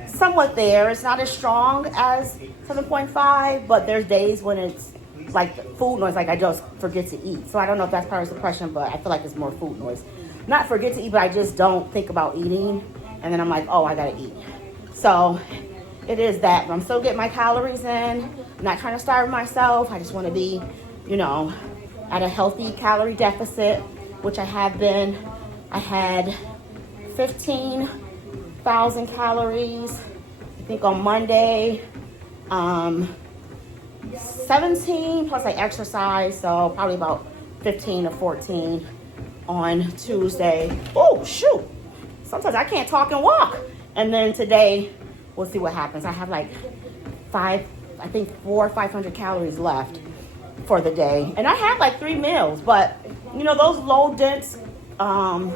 somewhat there. It's not as strong as 7.5, but there's days when it's like food noise, like I just forget to eat. So I don't know if that's part of suppression, but I feel like it's more food noise. Not forget to eat, but I just don't think about eating, and then I'm like, oh, I gotta eat. So it is that, but I'm still getting my calories in. I'm not trying to starve myself. I just want to be, at a healthy calorie deficit, which I have been. I had 15,000 calories, I think, on Monday. 17 plus I exercise, so probably about 15 or 14 on Tuesday. Oh, shoot. Sometimes I can't talk and walk. And then today, we'll see what happens. I have like 400 or 500 calories left for the day. And I had like 3 meals, but those low dense, what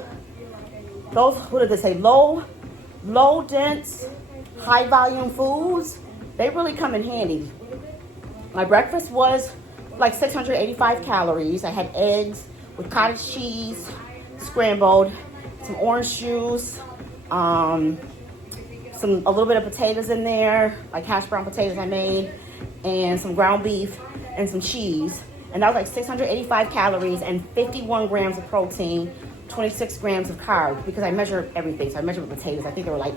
did they say? Low dense, high volume foods, they really come in handy. My breakfast was like 685 calories. I had eggs with cottage cheese, scrambled, some orange juice, a little bit of potatoes in there, like hash brown potatoes I made, and some ground beef and some cheese. And that was like 685 calories and 51 grams of protein, 26 grams of carbs, because I measure everything. So I measured the potatoes. I think there were like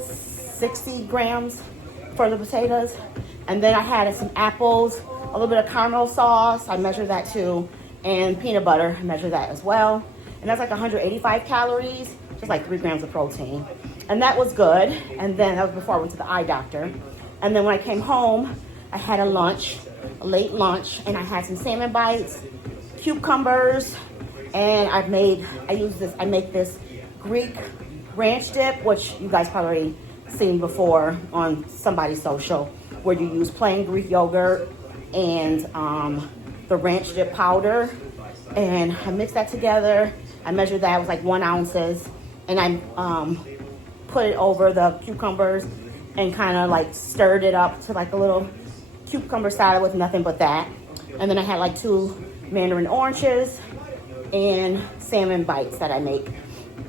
60 grams for the potatoes. And then I had some apples, a little bit of caramel sauce. I measured that too. And peanut butter, I measured that as well. And that's like 185 calories, just like 3 grams of protein. And that was good. And then that was before I went to the eye doctor. And then when I came home, I had a late lunch, and I had some salmon bites, cucumbers, and I make this Greek ranch dip, which you guys probably seen before on somebody's social, where you use plain Greek yogurt and the ranch dip powder. And I mixed that together. I measured that, it was like 1 ounce. And I put it over the cucumbers and kind of like stirred it up to like a little cucumber salad with nothing but that. And then I had like 2 mandarin oranges and salmon bites that I make.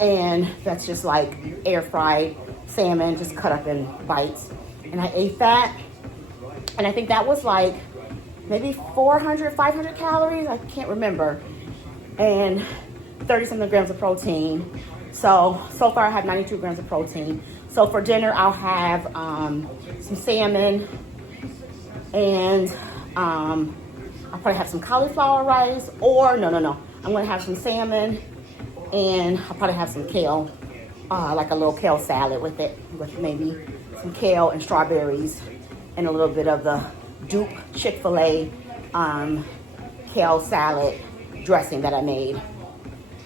And that's just like air fried salmon, just cut up in bites. And I ate that. And I think that was like maybe 400, 500 calories. I can't remember. And 30 something grams of protein. So far I have 92 grams of protein. So for dinner, I'll have some salmon, and I'll probably have some cauliflower rice, or no. I'm gonna have some salmon, and I'll probably have some kale, like a little kale salad with it, with maybe some kale and strawberries, and a little bit of the Duke Chick-fil-A kale salad dressing that I made.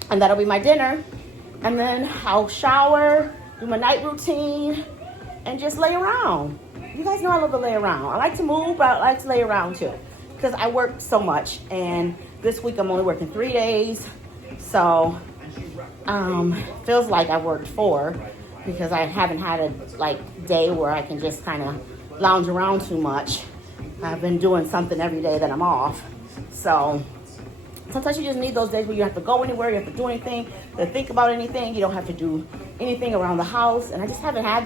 And that'll be my dinner. And then I'll shower, do my night routine, and just lay around. You guys know I love to lay around. I like to move, but I like to lay around too, because I work so much. And this week I'm only working 3 days. So feels like I worked 4, because I haven't had a day where I can just kind of lounge around too much. I've been doing something every day that I'm off. So sometimes you just need those days where you have to go anywhere, you have to do anything, to think about anything. You don't have to do anything around the house. And I just haven't had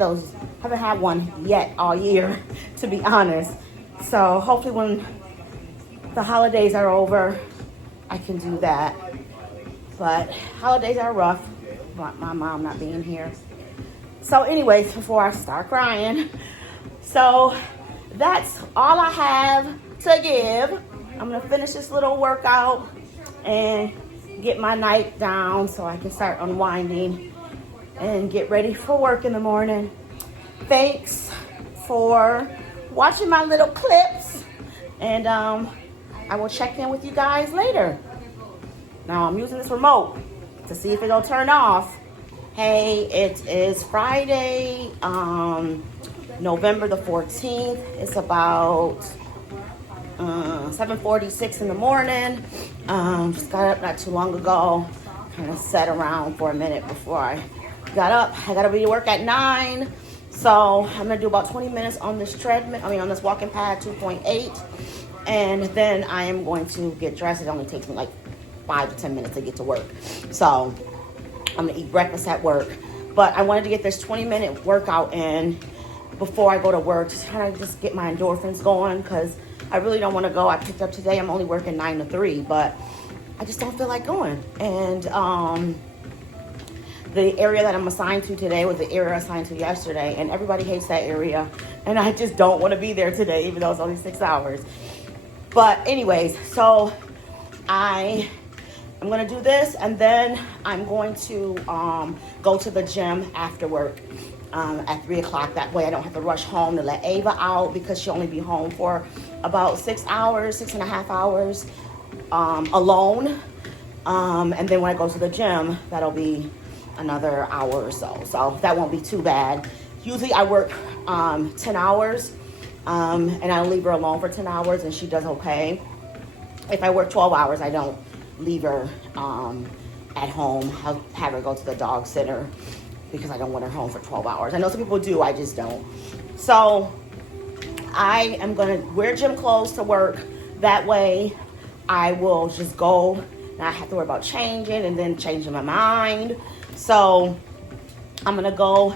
one yet all year, to be honest. So hopefully when the holidays are over, I can do that. But holidays are rough, my mom not being here. So anyways, before I start crying, so that's all I have to give. I'm gonna finish this little workout and get my night down so I can start unwinding and get ready for work in the morning. Thanks for watching my little clips, and I will check in with you guys later. Now I'm using this remote to see if it'll turn off. Hey, it is Friday, November the 14th. It's about 7:46 in the morning. Just got up not too long ago. Kind of sat around for a minute before I got up. I gotta be to work at 9. So I'm gonna do about 20 minutes on this treadmill, on this walking pad, 2.8. And then I am going to get dressed. It only takes me like 5 to 10 minutes to get to work. So I'm gonna eat breakfast at work. But I wanted to get this 20-minute workout in before I go to work, just kind of just get my endorphins going, because I really don't want to go. I picked up today, I'm only working 9 to 3, but I just don't feel like going. And the area that I'm assigned to today was the area assigned to yesterday, and everybody hates that area, and I just don't want to be there today, even though it's only 6 hours. But anyways, so I'm gonna do this, and then I'm going to go to the gym after work at 3 o'clock. That way I don't have to rush home to let Ava out, because she'll only be home for about 6 hours, 6.5 hours alone. And then when I go to the gym, that'll be another hour or so. So that won't be too bad. Usually I work 10 hours and I'll leave her alone for 10 hours and she does okay. If I work 12 hours, I don't leave her at home. I'll have her go to the dog center because I don't want her home for 12 hours. I know some people do, I just don't. So I am gonna wear gym clothes to work. That way I will just go, not have to worry about changing and then changing my mind. So I'm gonna go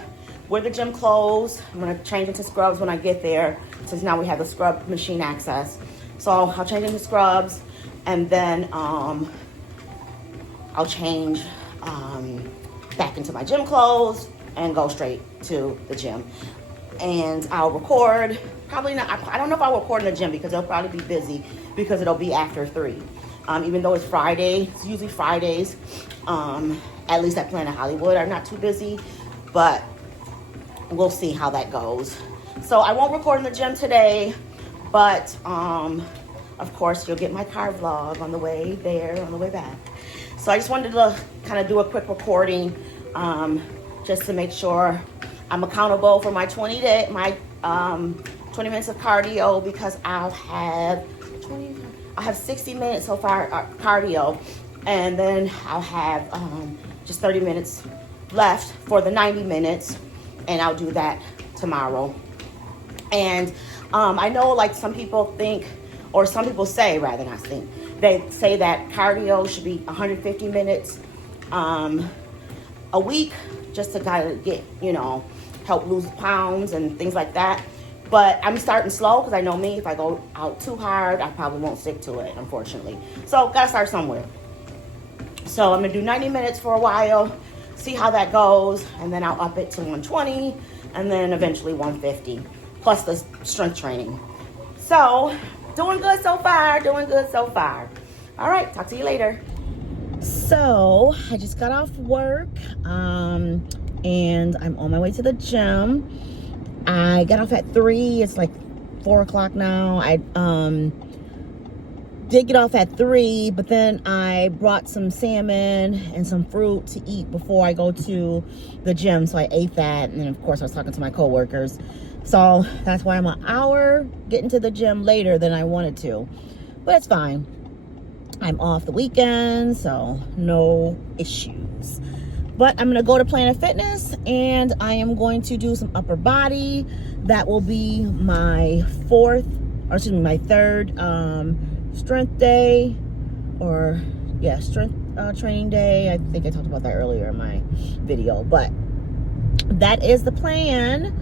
wear the gym clothes. I'm gonna change into scrubs when I get there, since now we have the scrub machine access. So I'll change into scrubs, and then I'll change back into my gym clothes and go straight to the gym. And I'll record, probably not, I don't know if I'll record in the gym because it'll probably be busy, because it'll be after 3. Even though it's Friday, it's usually Fridays, at least at Planet Hollywood, are not too busy, but we'll see how that goes. So I won't record in the gym today, but of course you'll get my car vlog on the way there, on the way back. So I just wanted to kind of do a quick recording, just to make sure I'm accountable for my 20 minutes of cardio, because I'll have 60 minutes so far cardio, and then I'll have just 30 minutes left for the 90 minutes, and I'll do that tomorrow. And I know, like, some people think, or some people say, rather not think, they say that cardio should be 150 minutes a week, just to kind of get, help lose pounds and things like that. But I'm starting slow, because I know me, if I go out too hard, I probably won't stick to it, unfortunately. So gotta start somewhere. So I'm gonna do 90 minutes for a while, see how that goes, and then I'll up it to 120, and then eventually 150, plus the strength training. So doing good so far, All right, talk to you later. So I just got off work, and I'm on my way to the gym. I got off at 3. It's like 4 o'clock now. I did get off at 3, but then I brought some salmon and some fruit to eat before I go to the gym. So I ate that, and then of course I was talking to my coworkers. So that's why I'm an hour getting to the gym later than I wanted to, but it's fine. I'm off the weekend, so no issues. But I'm gonna go to Planet Fitness, and I am going to do some upper body. That will be my my third strength day, strength training day. I think I talked about that earlier in my video, but that is the plan.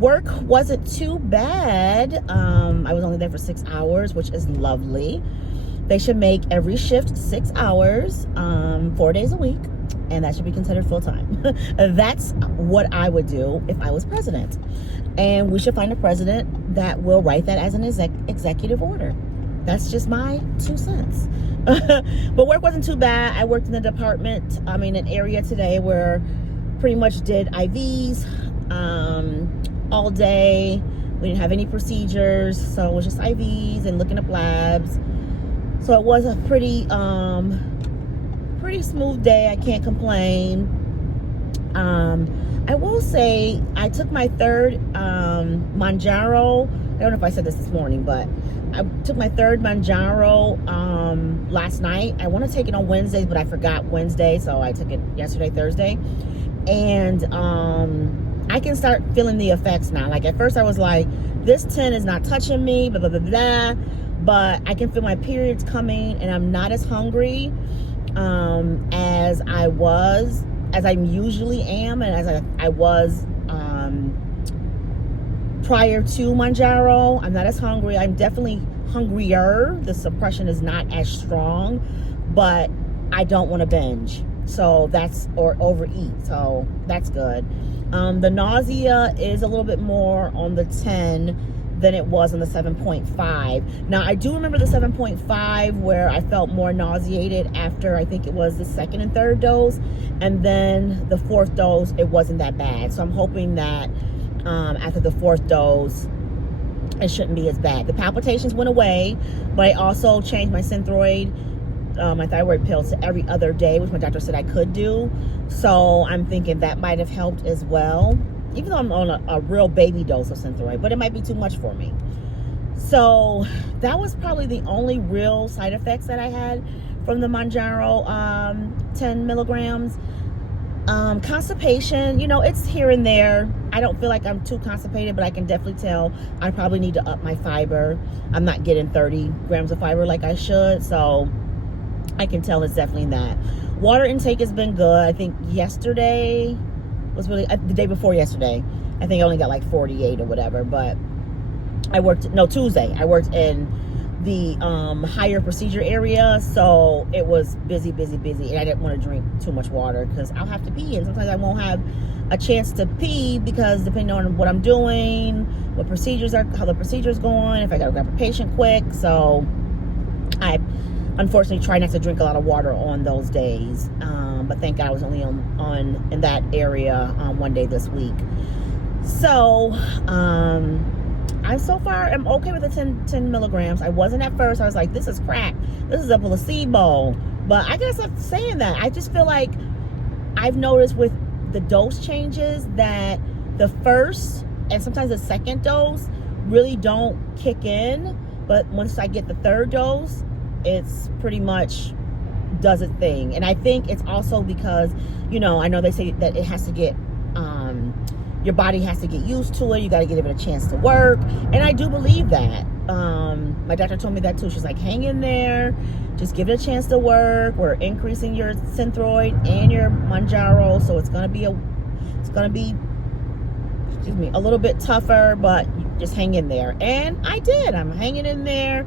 Work wasn't too bad. I was only there for 6 hours, which is lovely. They should make every shift 6 hours, 4 days a week, and that should be considered full-time. That's what I would do if I was president. And we should find a president that will write that as an executive order. That's just my 2 cents. But work wasn't too bad. I worked in the department, an area today where pretty much did IVs all day. We didn't have any procedures, so it was just IVs and looking up labs. So it was a pretty smooth day. I can't complain. I will say I took my third Manjaro I don't know if I said this morning, but I took my third Manjaro last night. I want to take it on Wednesdays, but I forgot Wednesday, so I took it yesterday, Thursday. And I can start feeling the effects now. Like at first I was like, this 10 is not touching me, blah, blah, blah, blah. But I can feel my periods coming, and I'm not as hungry as I usually am, and as I was prior to Manjaro. I'm not as hungry. I'm definitely hungrier. The suppression is not as strong, but I don't want to binge. So or overeat. So that's good. The nausea is a little bit more on the 10 than it was on the 7.5. Now, I do remember the 7.5 where I felt more nauseated after, I think it was the second and third dose. And then the fourth dose, it wasn't that bad. So I'm hoping that after the fourth dose, it shouldn't be as bad. The palpitations went away, but I also changed my Synthroid, my thyroid pills, to every other day, which my doctor said I could do. So I'm thinking that might have helped as well, even though I'm on a real baby dose of Synthroid, but it might be too much for me. So that was probably the only real side effects that I had from the Manjaro 10 milligrams. Constipation, it's here and there. I don't feel like I'm too constipated, but I can definitely tell I probably need to up my fiber. I'm not getting 30 grams of fiber like I should, so I can tell it's definitely that. Water intake has been good. I think yesterday was really, the day before yesterday, I think I only got like 48 or whatever, but Tuesday, I worked in the higher procedure area, so it was busy, and I didn't want to drink too much water because I'll have to pee, and sometimes I won't have a chance to pee because depending on what I'm doing, how the procedure's going, if I gotta grab a patient quick. So I unfortunately try not to drink a lot of water on those days, but thank God I was only in that area one day this week. So I'm okay with the 10 milligrams. I wasn't at first. I was like, this is crack. This is a placebo. But I gotta stop saying that. I just feel like I've noticed with the dose changes that the first and sometimes the second dose really don't kick in. But once I get the third dose, it's pretty much does its thing. And I think it's also because, I know they say that it has to get, your body has to get used to it. You got to give it a chance to work. And I do believe that. My doctor told me that too. She's like, hang in there. Just give it a chance to work. We're increasing your Synthroid and your Manjaro. So it's going to be a little bit tougher, but just hang in there. And I did. I'm hanging in there,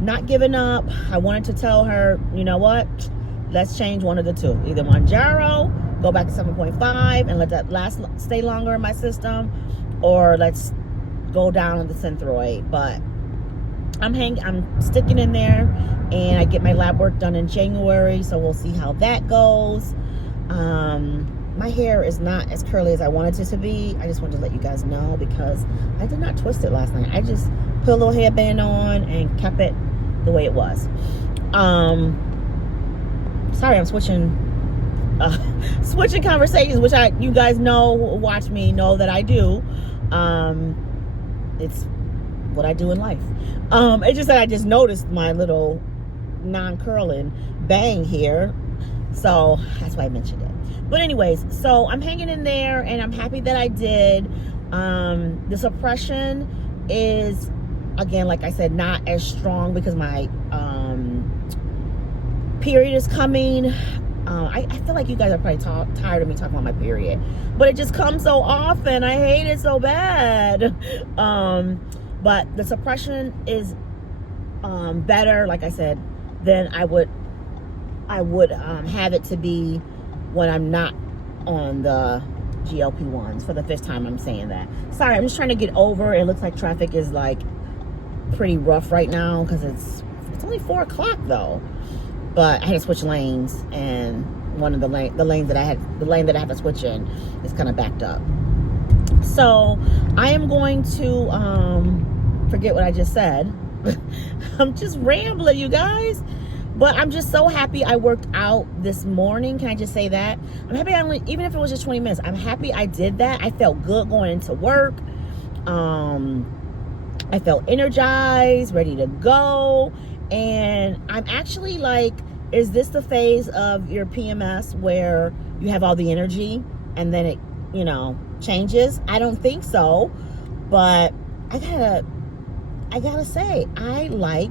not giving up. I wanted to tell her, you know what? Let's change one of the two. Either Manjaro, go back to 7.5 and let that stay longer in my system, or let's go down on the Synthroid. But I'm sticking in there, and I get my lab work done in January, so we'll see how that goes. My hair is not as curly as I wanted it to be. I just wanted to let you guys know because I did not twist it last night. I just put a little headband on and kept it the way it was. Sorry, I'm switching conversations, which you guys know, watch me, know that I do. It's what I do in life. It's just that I just noticed my little non-curling bang here, so that's why I mentioned it. But anyways, so I'm hanging in there, and I'm happy that I did. The suppression is, again, like I said, not as strong because my period is coming. I feel like you guys are probably tired of me talking about my period, but it just comes so often. I hate it so bad. But the suppression is better, like I said, than I would have it to be when I'm not on the GLP1s. For the fifth time I'm saying that. Sorry, I'm just trying to get over. It looks like traffic is like pretty rough right now because it's only 4 o'clock though. But I had to switch lanes, and one of the lane that I have to switch in is kind of backed up. So I am going to forget what I just said. I'm just rambling, you guys. But I'm just so happy I worked out this morning. Can I just say that? I'm happy even if it was just 20 minutes, I'm happy I did that. I felt good going into work. I felt energized, ready to go. And I'm actually like, is this the phase of your PMS where you have all the energy and then it, you know, changes? I don't think so. But I gotta say, I like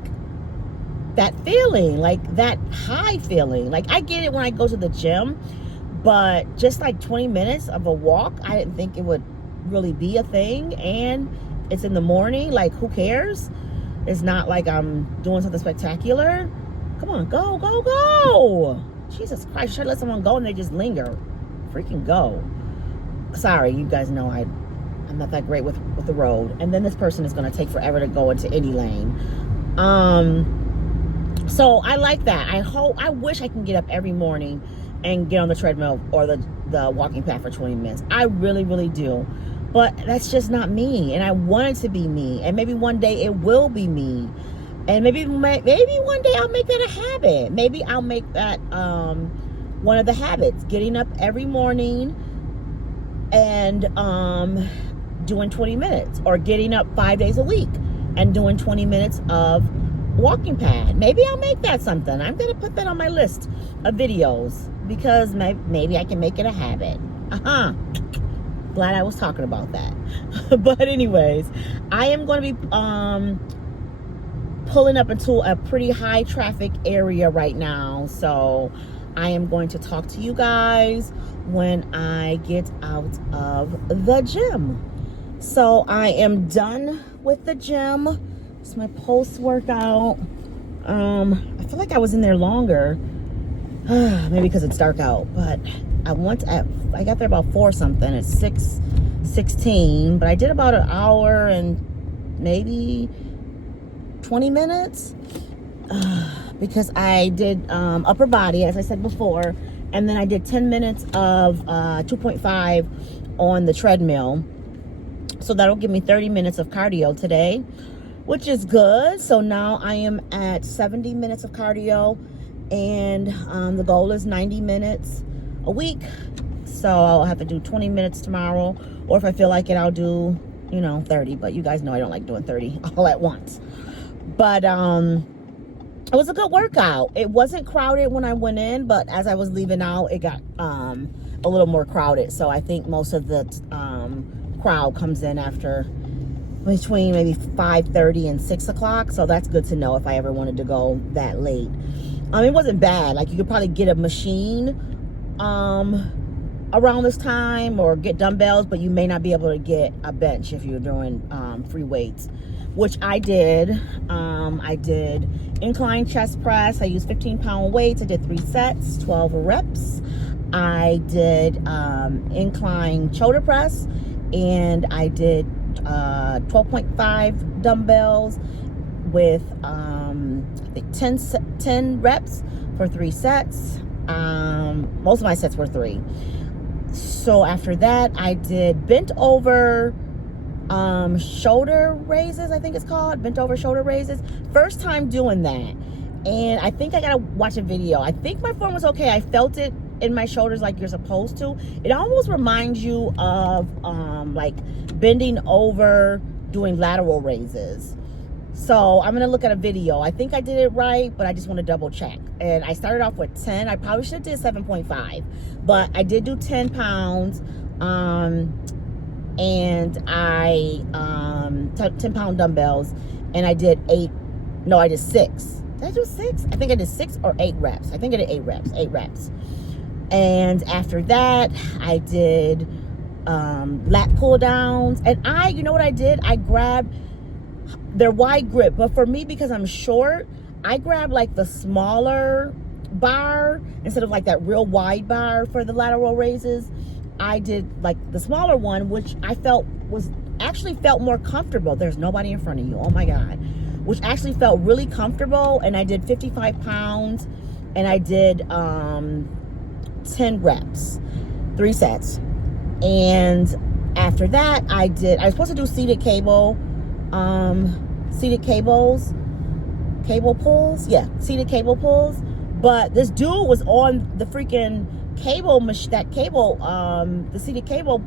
that feeling, like that high feeling. Like, I get it when I go to the gym, but just like 20 minutes of a walk, I didn't think it would really be a thing. And it's in the morning, like, who cares? It's not like I'm doing something spectacular. Come on, go, go, go. Jesus Christ, try to let someone go and they just linger. Freaking go. Sorry, you guys know I'm not that great with the road. And then this person is going to take forever to go into any lane. So I like that. I wish I can get up every morning and get on the treadmill or the walking path for 20 minutes. I really, really do. But that's just not me. And I want it to be me. And maybe one day it will be me. And maybe one day I'll make that a habit. Maybe I'll make that one of the habits. Getting up every morning and doing 20 minutes. Or getting up 5 days a week and doing 20 minutes of walking pad. Maybe I'll make that something. I'm going to put that on my list of videos because maybe I can make it a habit. Glad I was talking about that. But anyways, I am going to be pulling up into a pretty high traffic area right now. So I am going to talk to you guys when I get out of the gym. So I am done with the gym. It's my post-workout. I feel like I was in there longer. Maybe because it's dark out. But I got there about 4 something. It's 6:16. But I did about an hour and maybe 20 minutes. Because I did upper body, as I said before. And then I did 10 minutes of 2.5 on the treadmill. So that'll give me 30 minutes of cardio today, which is good. So now I am at 70 minutes of cardio, and the goal is 90 minutes a week. So I'll have to do 20 minutes tomorrow, or if I feel like it, I'll do, 30. But you guys know I don't like doing 30 all at once. But it was a good workout. It wasn't crowded when I went in, but as I was leaving out, it got a little more crowded. So I think most of the crowd comes in after between maybe 5:30 and 6 o'clock. So that's good to know if I ever wanted to go that late. It wasn't bad. Like, you could probably get a machine around this time or get dumbbells, but you may not be able to get a bench if you're doing free weights, which I did. I did incline chest press. I used 15-pound weights. I did 3 sets, 12 reps. I did incline shoulder press, and I did 12.5 dumbbells with I think 10 reps for 3 sets. Most of my sets were 3. So after that, I did bent over shoulder raises, I think it's called. Bent over shoulder raises. First time doing that. And I think I gotta watch a video. I think my form was okay. I felt it in my shoulders like you're supposed to. It almost reminds you of like bending over doing lateral raises. So I'm gonna look at a video. I think I did it right, but I just want to double check. And I started off with 10. I probably should have did 7.5, but I did do 10 pounds. And I 10-pound dumbbells, and I did 6. Did I do 6? I think I did 6 or 8 reps. I think I did 8 reps. And after that, I did lat pull downs. And you know what I did? I grabbed, they're wide grip, but for me, because I'm short, I grabbed like the smaller bar instead of like that real wide bar for the lateral raises. I did like the smaller one, which I felt felt more comfortable. There's nobody in front of you. Oh my God. Which actually felt really comfortable. And I did 55 pounds, and I did 10 reps, 3 sets. And after that, I was supposed to do seated cable pulls. Yeah, seated cable pulls. But this dude was on the freaking cable, the seated cable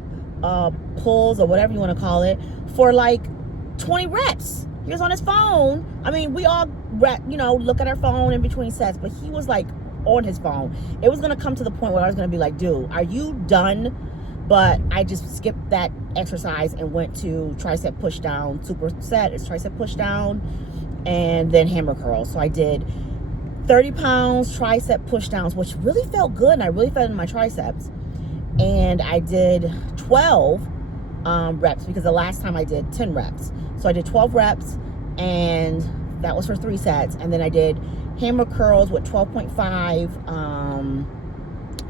pulls, or whatever you want to call it, for like 20 reps. He was on his phone. I mean, we all, look at our phone in between sets, but he was like on his phone. It was going to come to the point where I was going to be like, dude, are you done? But I just skipped that exercise and went to tricep push down. Superset is tricep push down and then hammer curls. So I did 30 pounds tricep push downs, which really felt good. And I really felt in my triceps. And I did 12 reps because the last time I did 10 reps. So I did 12 reps and that was for 3 sets. And then I did hammer curls with 12.5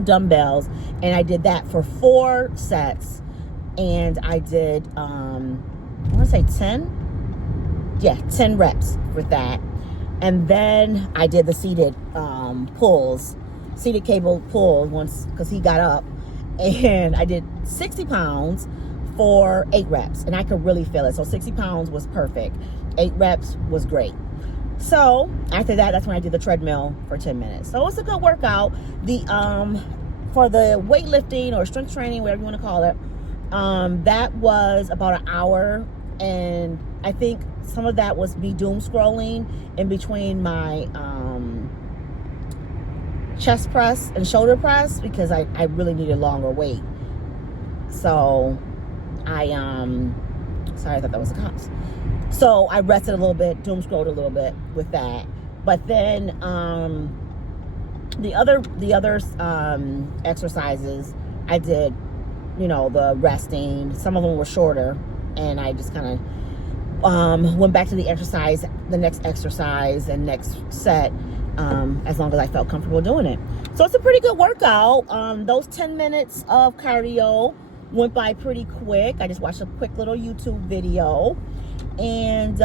dumbbells. And I did that for 4 sets. And I did, I want to say 10. Yeah, 10 reps with that. And then I did the seated seated cable pull once because he got up. And I did 60 pounds for 8 reps. And I could really feel it. So 60 pounds was perfect. 8 reps was great. So after that, that's when I did the treadmill for 10 minutes. So it's a good workout. For the weightlifting or strength training, whatever you want to call it, that was about an hour. And I think some of that was me doom scrolling in between my chest press and shoulder press because I really needed longer weight. So sorry, I thought that was the cops. So I rested a little bit, doom scrolled a little bit with that. But then the other exercises I did, the resting. Some of them were shorter, and I just kind of went back to the next exercise and next set, as long as I felt comfortable doing it. So it's a pretty good workout. Those 10 minutes of cardio went by pretty quick. I just watched a quick little YouTube video, and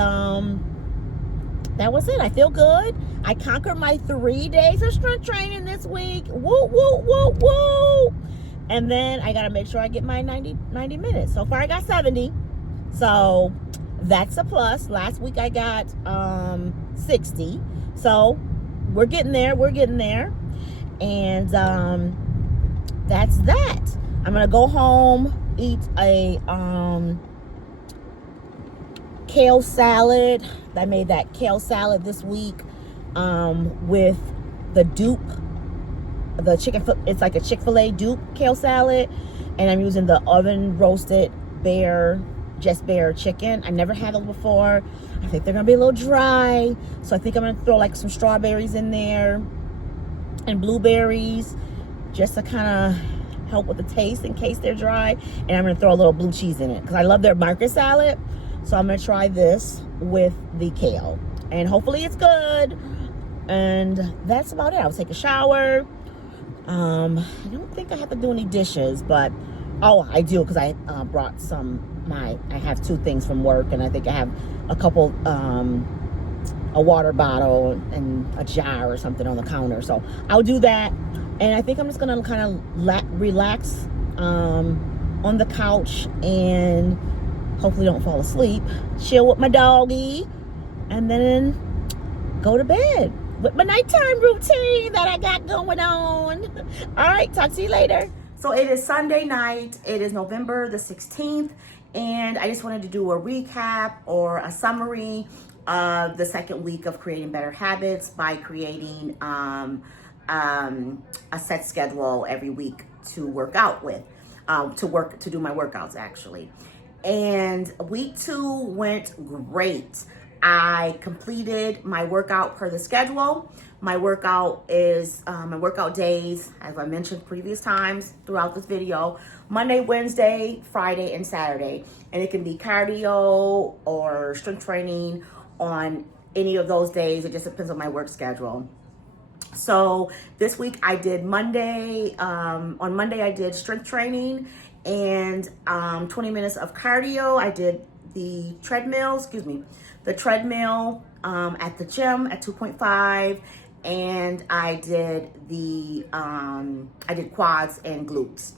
that was it. I feel good. I conquered my 3 days of strength training this week. Woo, woo, woo, woo. And then I got to make sure I get my 90 minutes. So far I got 70. So that's a plus. Last week I got 60. So we're getting there. And that's that. I'm going to go home, eat a kale salad. I made that kale salad this week with the dupe, it's like a Chick-fil-A dupe kale salad, and I'm using the oven roasted bear chicken. I never had those before. I think they're gonna be a little dry, so I think I'm gonna throw like some strawberries in there and blueberries just to kind of help with the taste in case they're dry. And I'm gonna throw a little blue cheese in it because I love their market salad. So I'm gonna try this with the kale, and hopefully it's good. And that's about it. I'll take a shower. I don't think I have to do any dishes, but I do, because I brought I have 2 things from work, and I think I have a couple, a water bottle and a jar or something on the counter. So I'll do that, and I think I'm just gonna kind of relax on the couch and hopefully don't fall asleep, chill with my doggy, and then go to bed with my nighttime routine that I got going on. All right, talk to you later. So it is Sunday night. It is November the 16th, and I just wanted to do a recap or a summary of the second week of creating better habits by creating a set schedule every week to work out with, to do my workouts actually. And week 2 went great. I completed my workout per the schedule. My workout is, my workout days, as I mentioned previous times throughout this video, Monday, Wednesday, Friday, and Saturday. And it can be cardio or strength training on any of those days. It just depends on my work schedule. So this week I did Monday, on Monday I did strength training and 20 minutes of cardio. I did the treadmill at the gym at 2.5, and I did I did quads and glutes.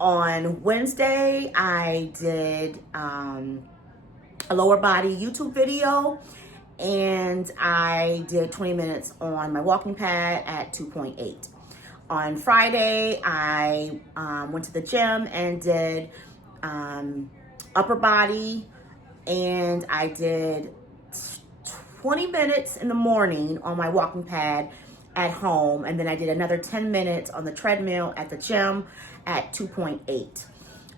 On Wednesday, I did a lower body YouTube video, and I did 20 minutes on my walking pad at 2.8. On Friday, I went to the gym and did upper body and I did 20 minutes in the morning on my walking pad at home, and then I did another 10 minutes on the treadmill at the gym at 2.8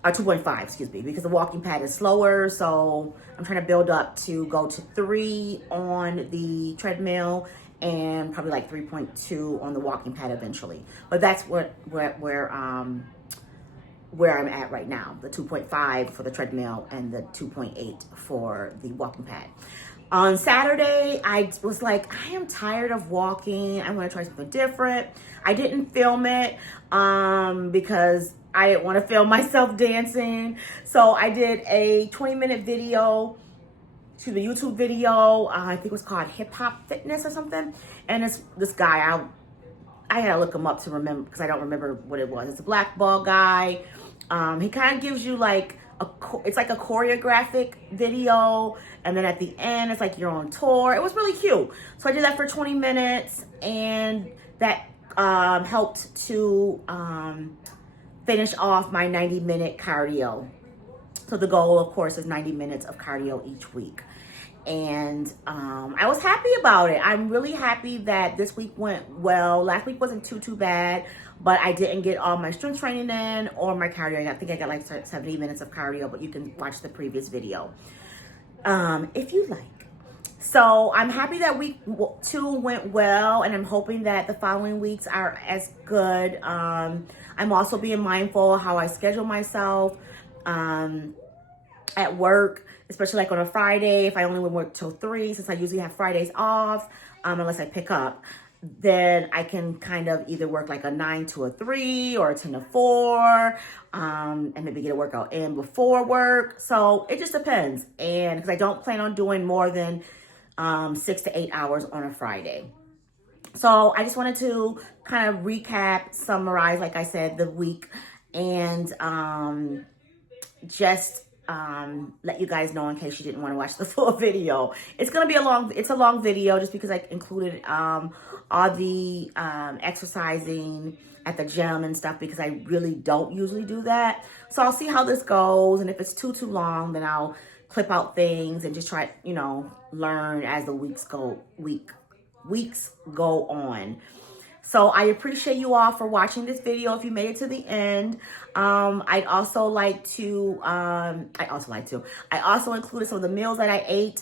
or 2.5, excuse me, because the walking pad is slower. So I'm trying to build up to go to 3 on the treadmill and probably like 3.2 on the walking pad eventually. But that's where I'm at right now, the 2.5 for the treadmill and the 2.8 for the walking pad. On Saturday, I was like, I am tired of walking. I want to try something different. I didn't film it because I didn't want to film myself dancing. So I did a 20-minute video to the YouTube video. I think it was called Hip Hop Fitness or something. And it's this guy, I had to look him up to remember because I don't remember what it was. It's a black ball guy. He kind of gives you like it's like a choreographic video, and then at the end it's like you're on tour. It was really cute. So I did that for 20 minutes, and that helped to finish off my 90-minute cardio. So the goal, of course, is 90 minutes of cardio each week. And I was happy about it. I'm really happy that this week went well. Last week wasn't too bad, but I didn't get all my strength training in or my cardio. I think I got like 70 minutes of cardio, but you can watch the previous video if you like. So I'm happy that week 2 went well, and I'm hoping that the following weeks are as good. I'm also being mindful of how I schedule myself at work, especially like on a Friday. If I only would work till 3, since I usually have Fridays off, unless I pick up, then I can kind of either work like a 9 to a 3 or a 10 to 4, and maybe get a workout in before work. So it just depends. And because I don't plan on doing more than 6 to 8 hours on a Friday. So I just wanted to kind of recap, summarize, like I said, the week, and just let you guys know in case you didn't want to watch the full video. It's a long video just because I included all the exercising at the gym and stuff, because I really don't usually do that. So I'll see how this goes, and if it's too long, then I'll clip out things and just try, learn as the weeks go on. So I appreciate you all for watching this video. If you made it to the end, I also included some of the meals that I ate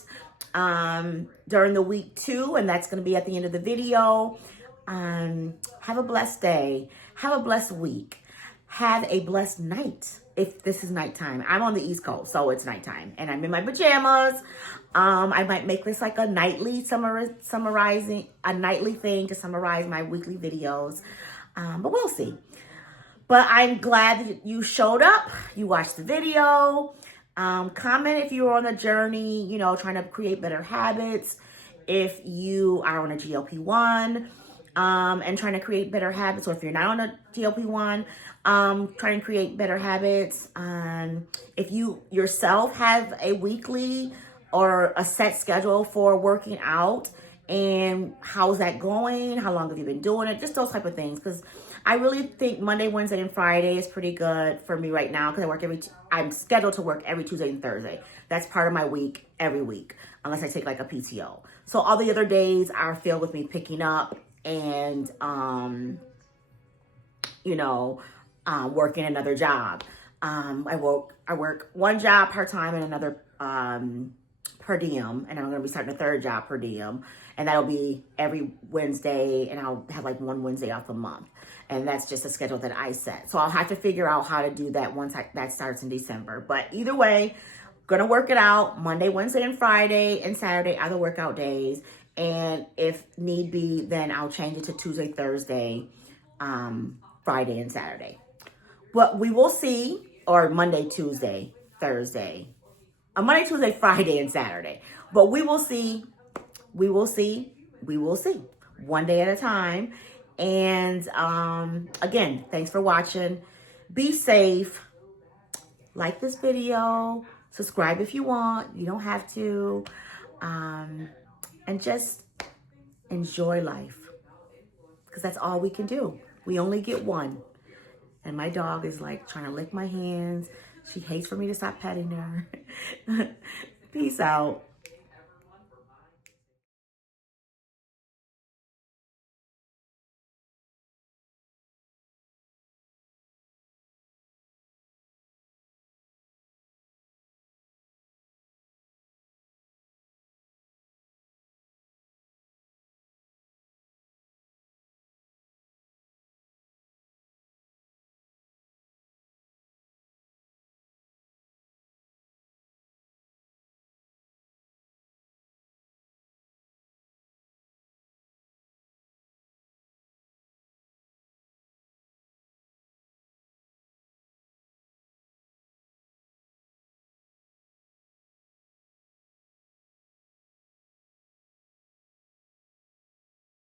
during the week 2, and that's going to be at the end of the video. Have a blessed day. Have a blessed week. Have a blessed night. If this is nighttime, I'm on the East Coast, so it's nighttime, and I'm in my pajamas. I might make this like a nightly summarizing, a nightly thing to summarize my weekly videos, but we'll see. But I'm glad that you showed up. You watched the video. Comment if you were on a journey, trying to create better habits. If you are on a GLP1 and trying to create better habits, or if you're not on a GLP1, trying to create better habits. If you yourself have a weekly or a set schedule for working out, and how's that going? How long have you been doing it? Just those type of things. Because I really think Monday, Wednesday, and Friday is pretty good for me right now, because I'm scheduled to work every Tuesday and Thursday. That's part of my week every week, unless I take like a PTO. So all the other days are filled with me picking up and working another job. I work one job part-time and another per diem, and I'm going to be starting a third job per diem, and that'll be every Wednesday, and I'll have like one Wednesday off a month, and that's just a schedule that I set. So I'll have to figure out how to do that once that starts in December. But either way, gonna work it out. Monday, Wednesday, and Friday, and Saturday are the workout days, and if need be, then I'll change it to Tuesday, Thursday, Friday, and Saturday. But we will see, or Monday, Tuesday, Thursday, Monday, Tuesday, Friday, and Saturday. But we will see. We will see. We will see. One day at a time. And again, thanks for watching. Be safe. Like this video. Subscribe if you want. You don't have to. And just enjoy life. Because that's all we can do. We only get one. And my dog is like trying to lick my hands. She hates for me to stop petting her. Peace out.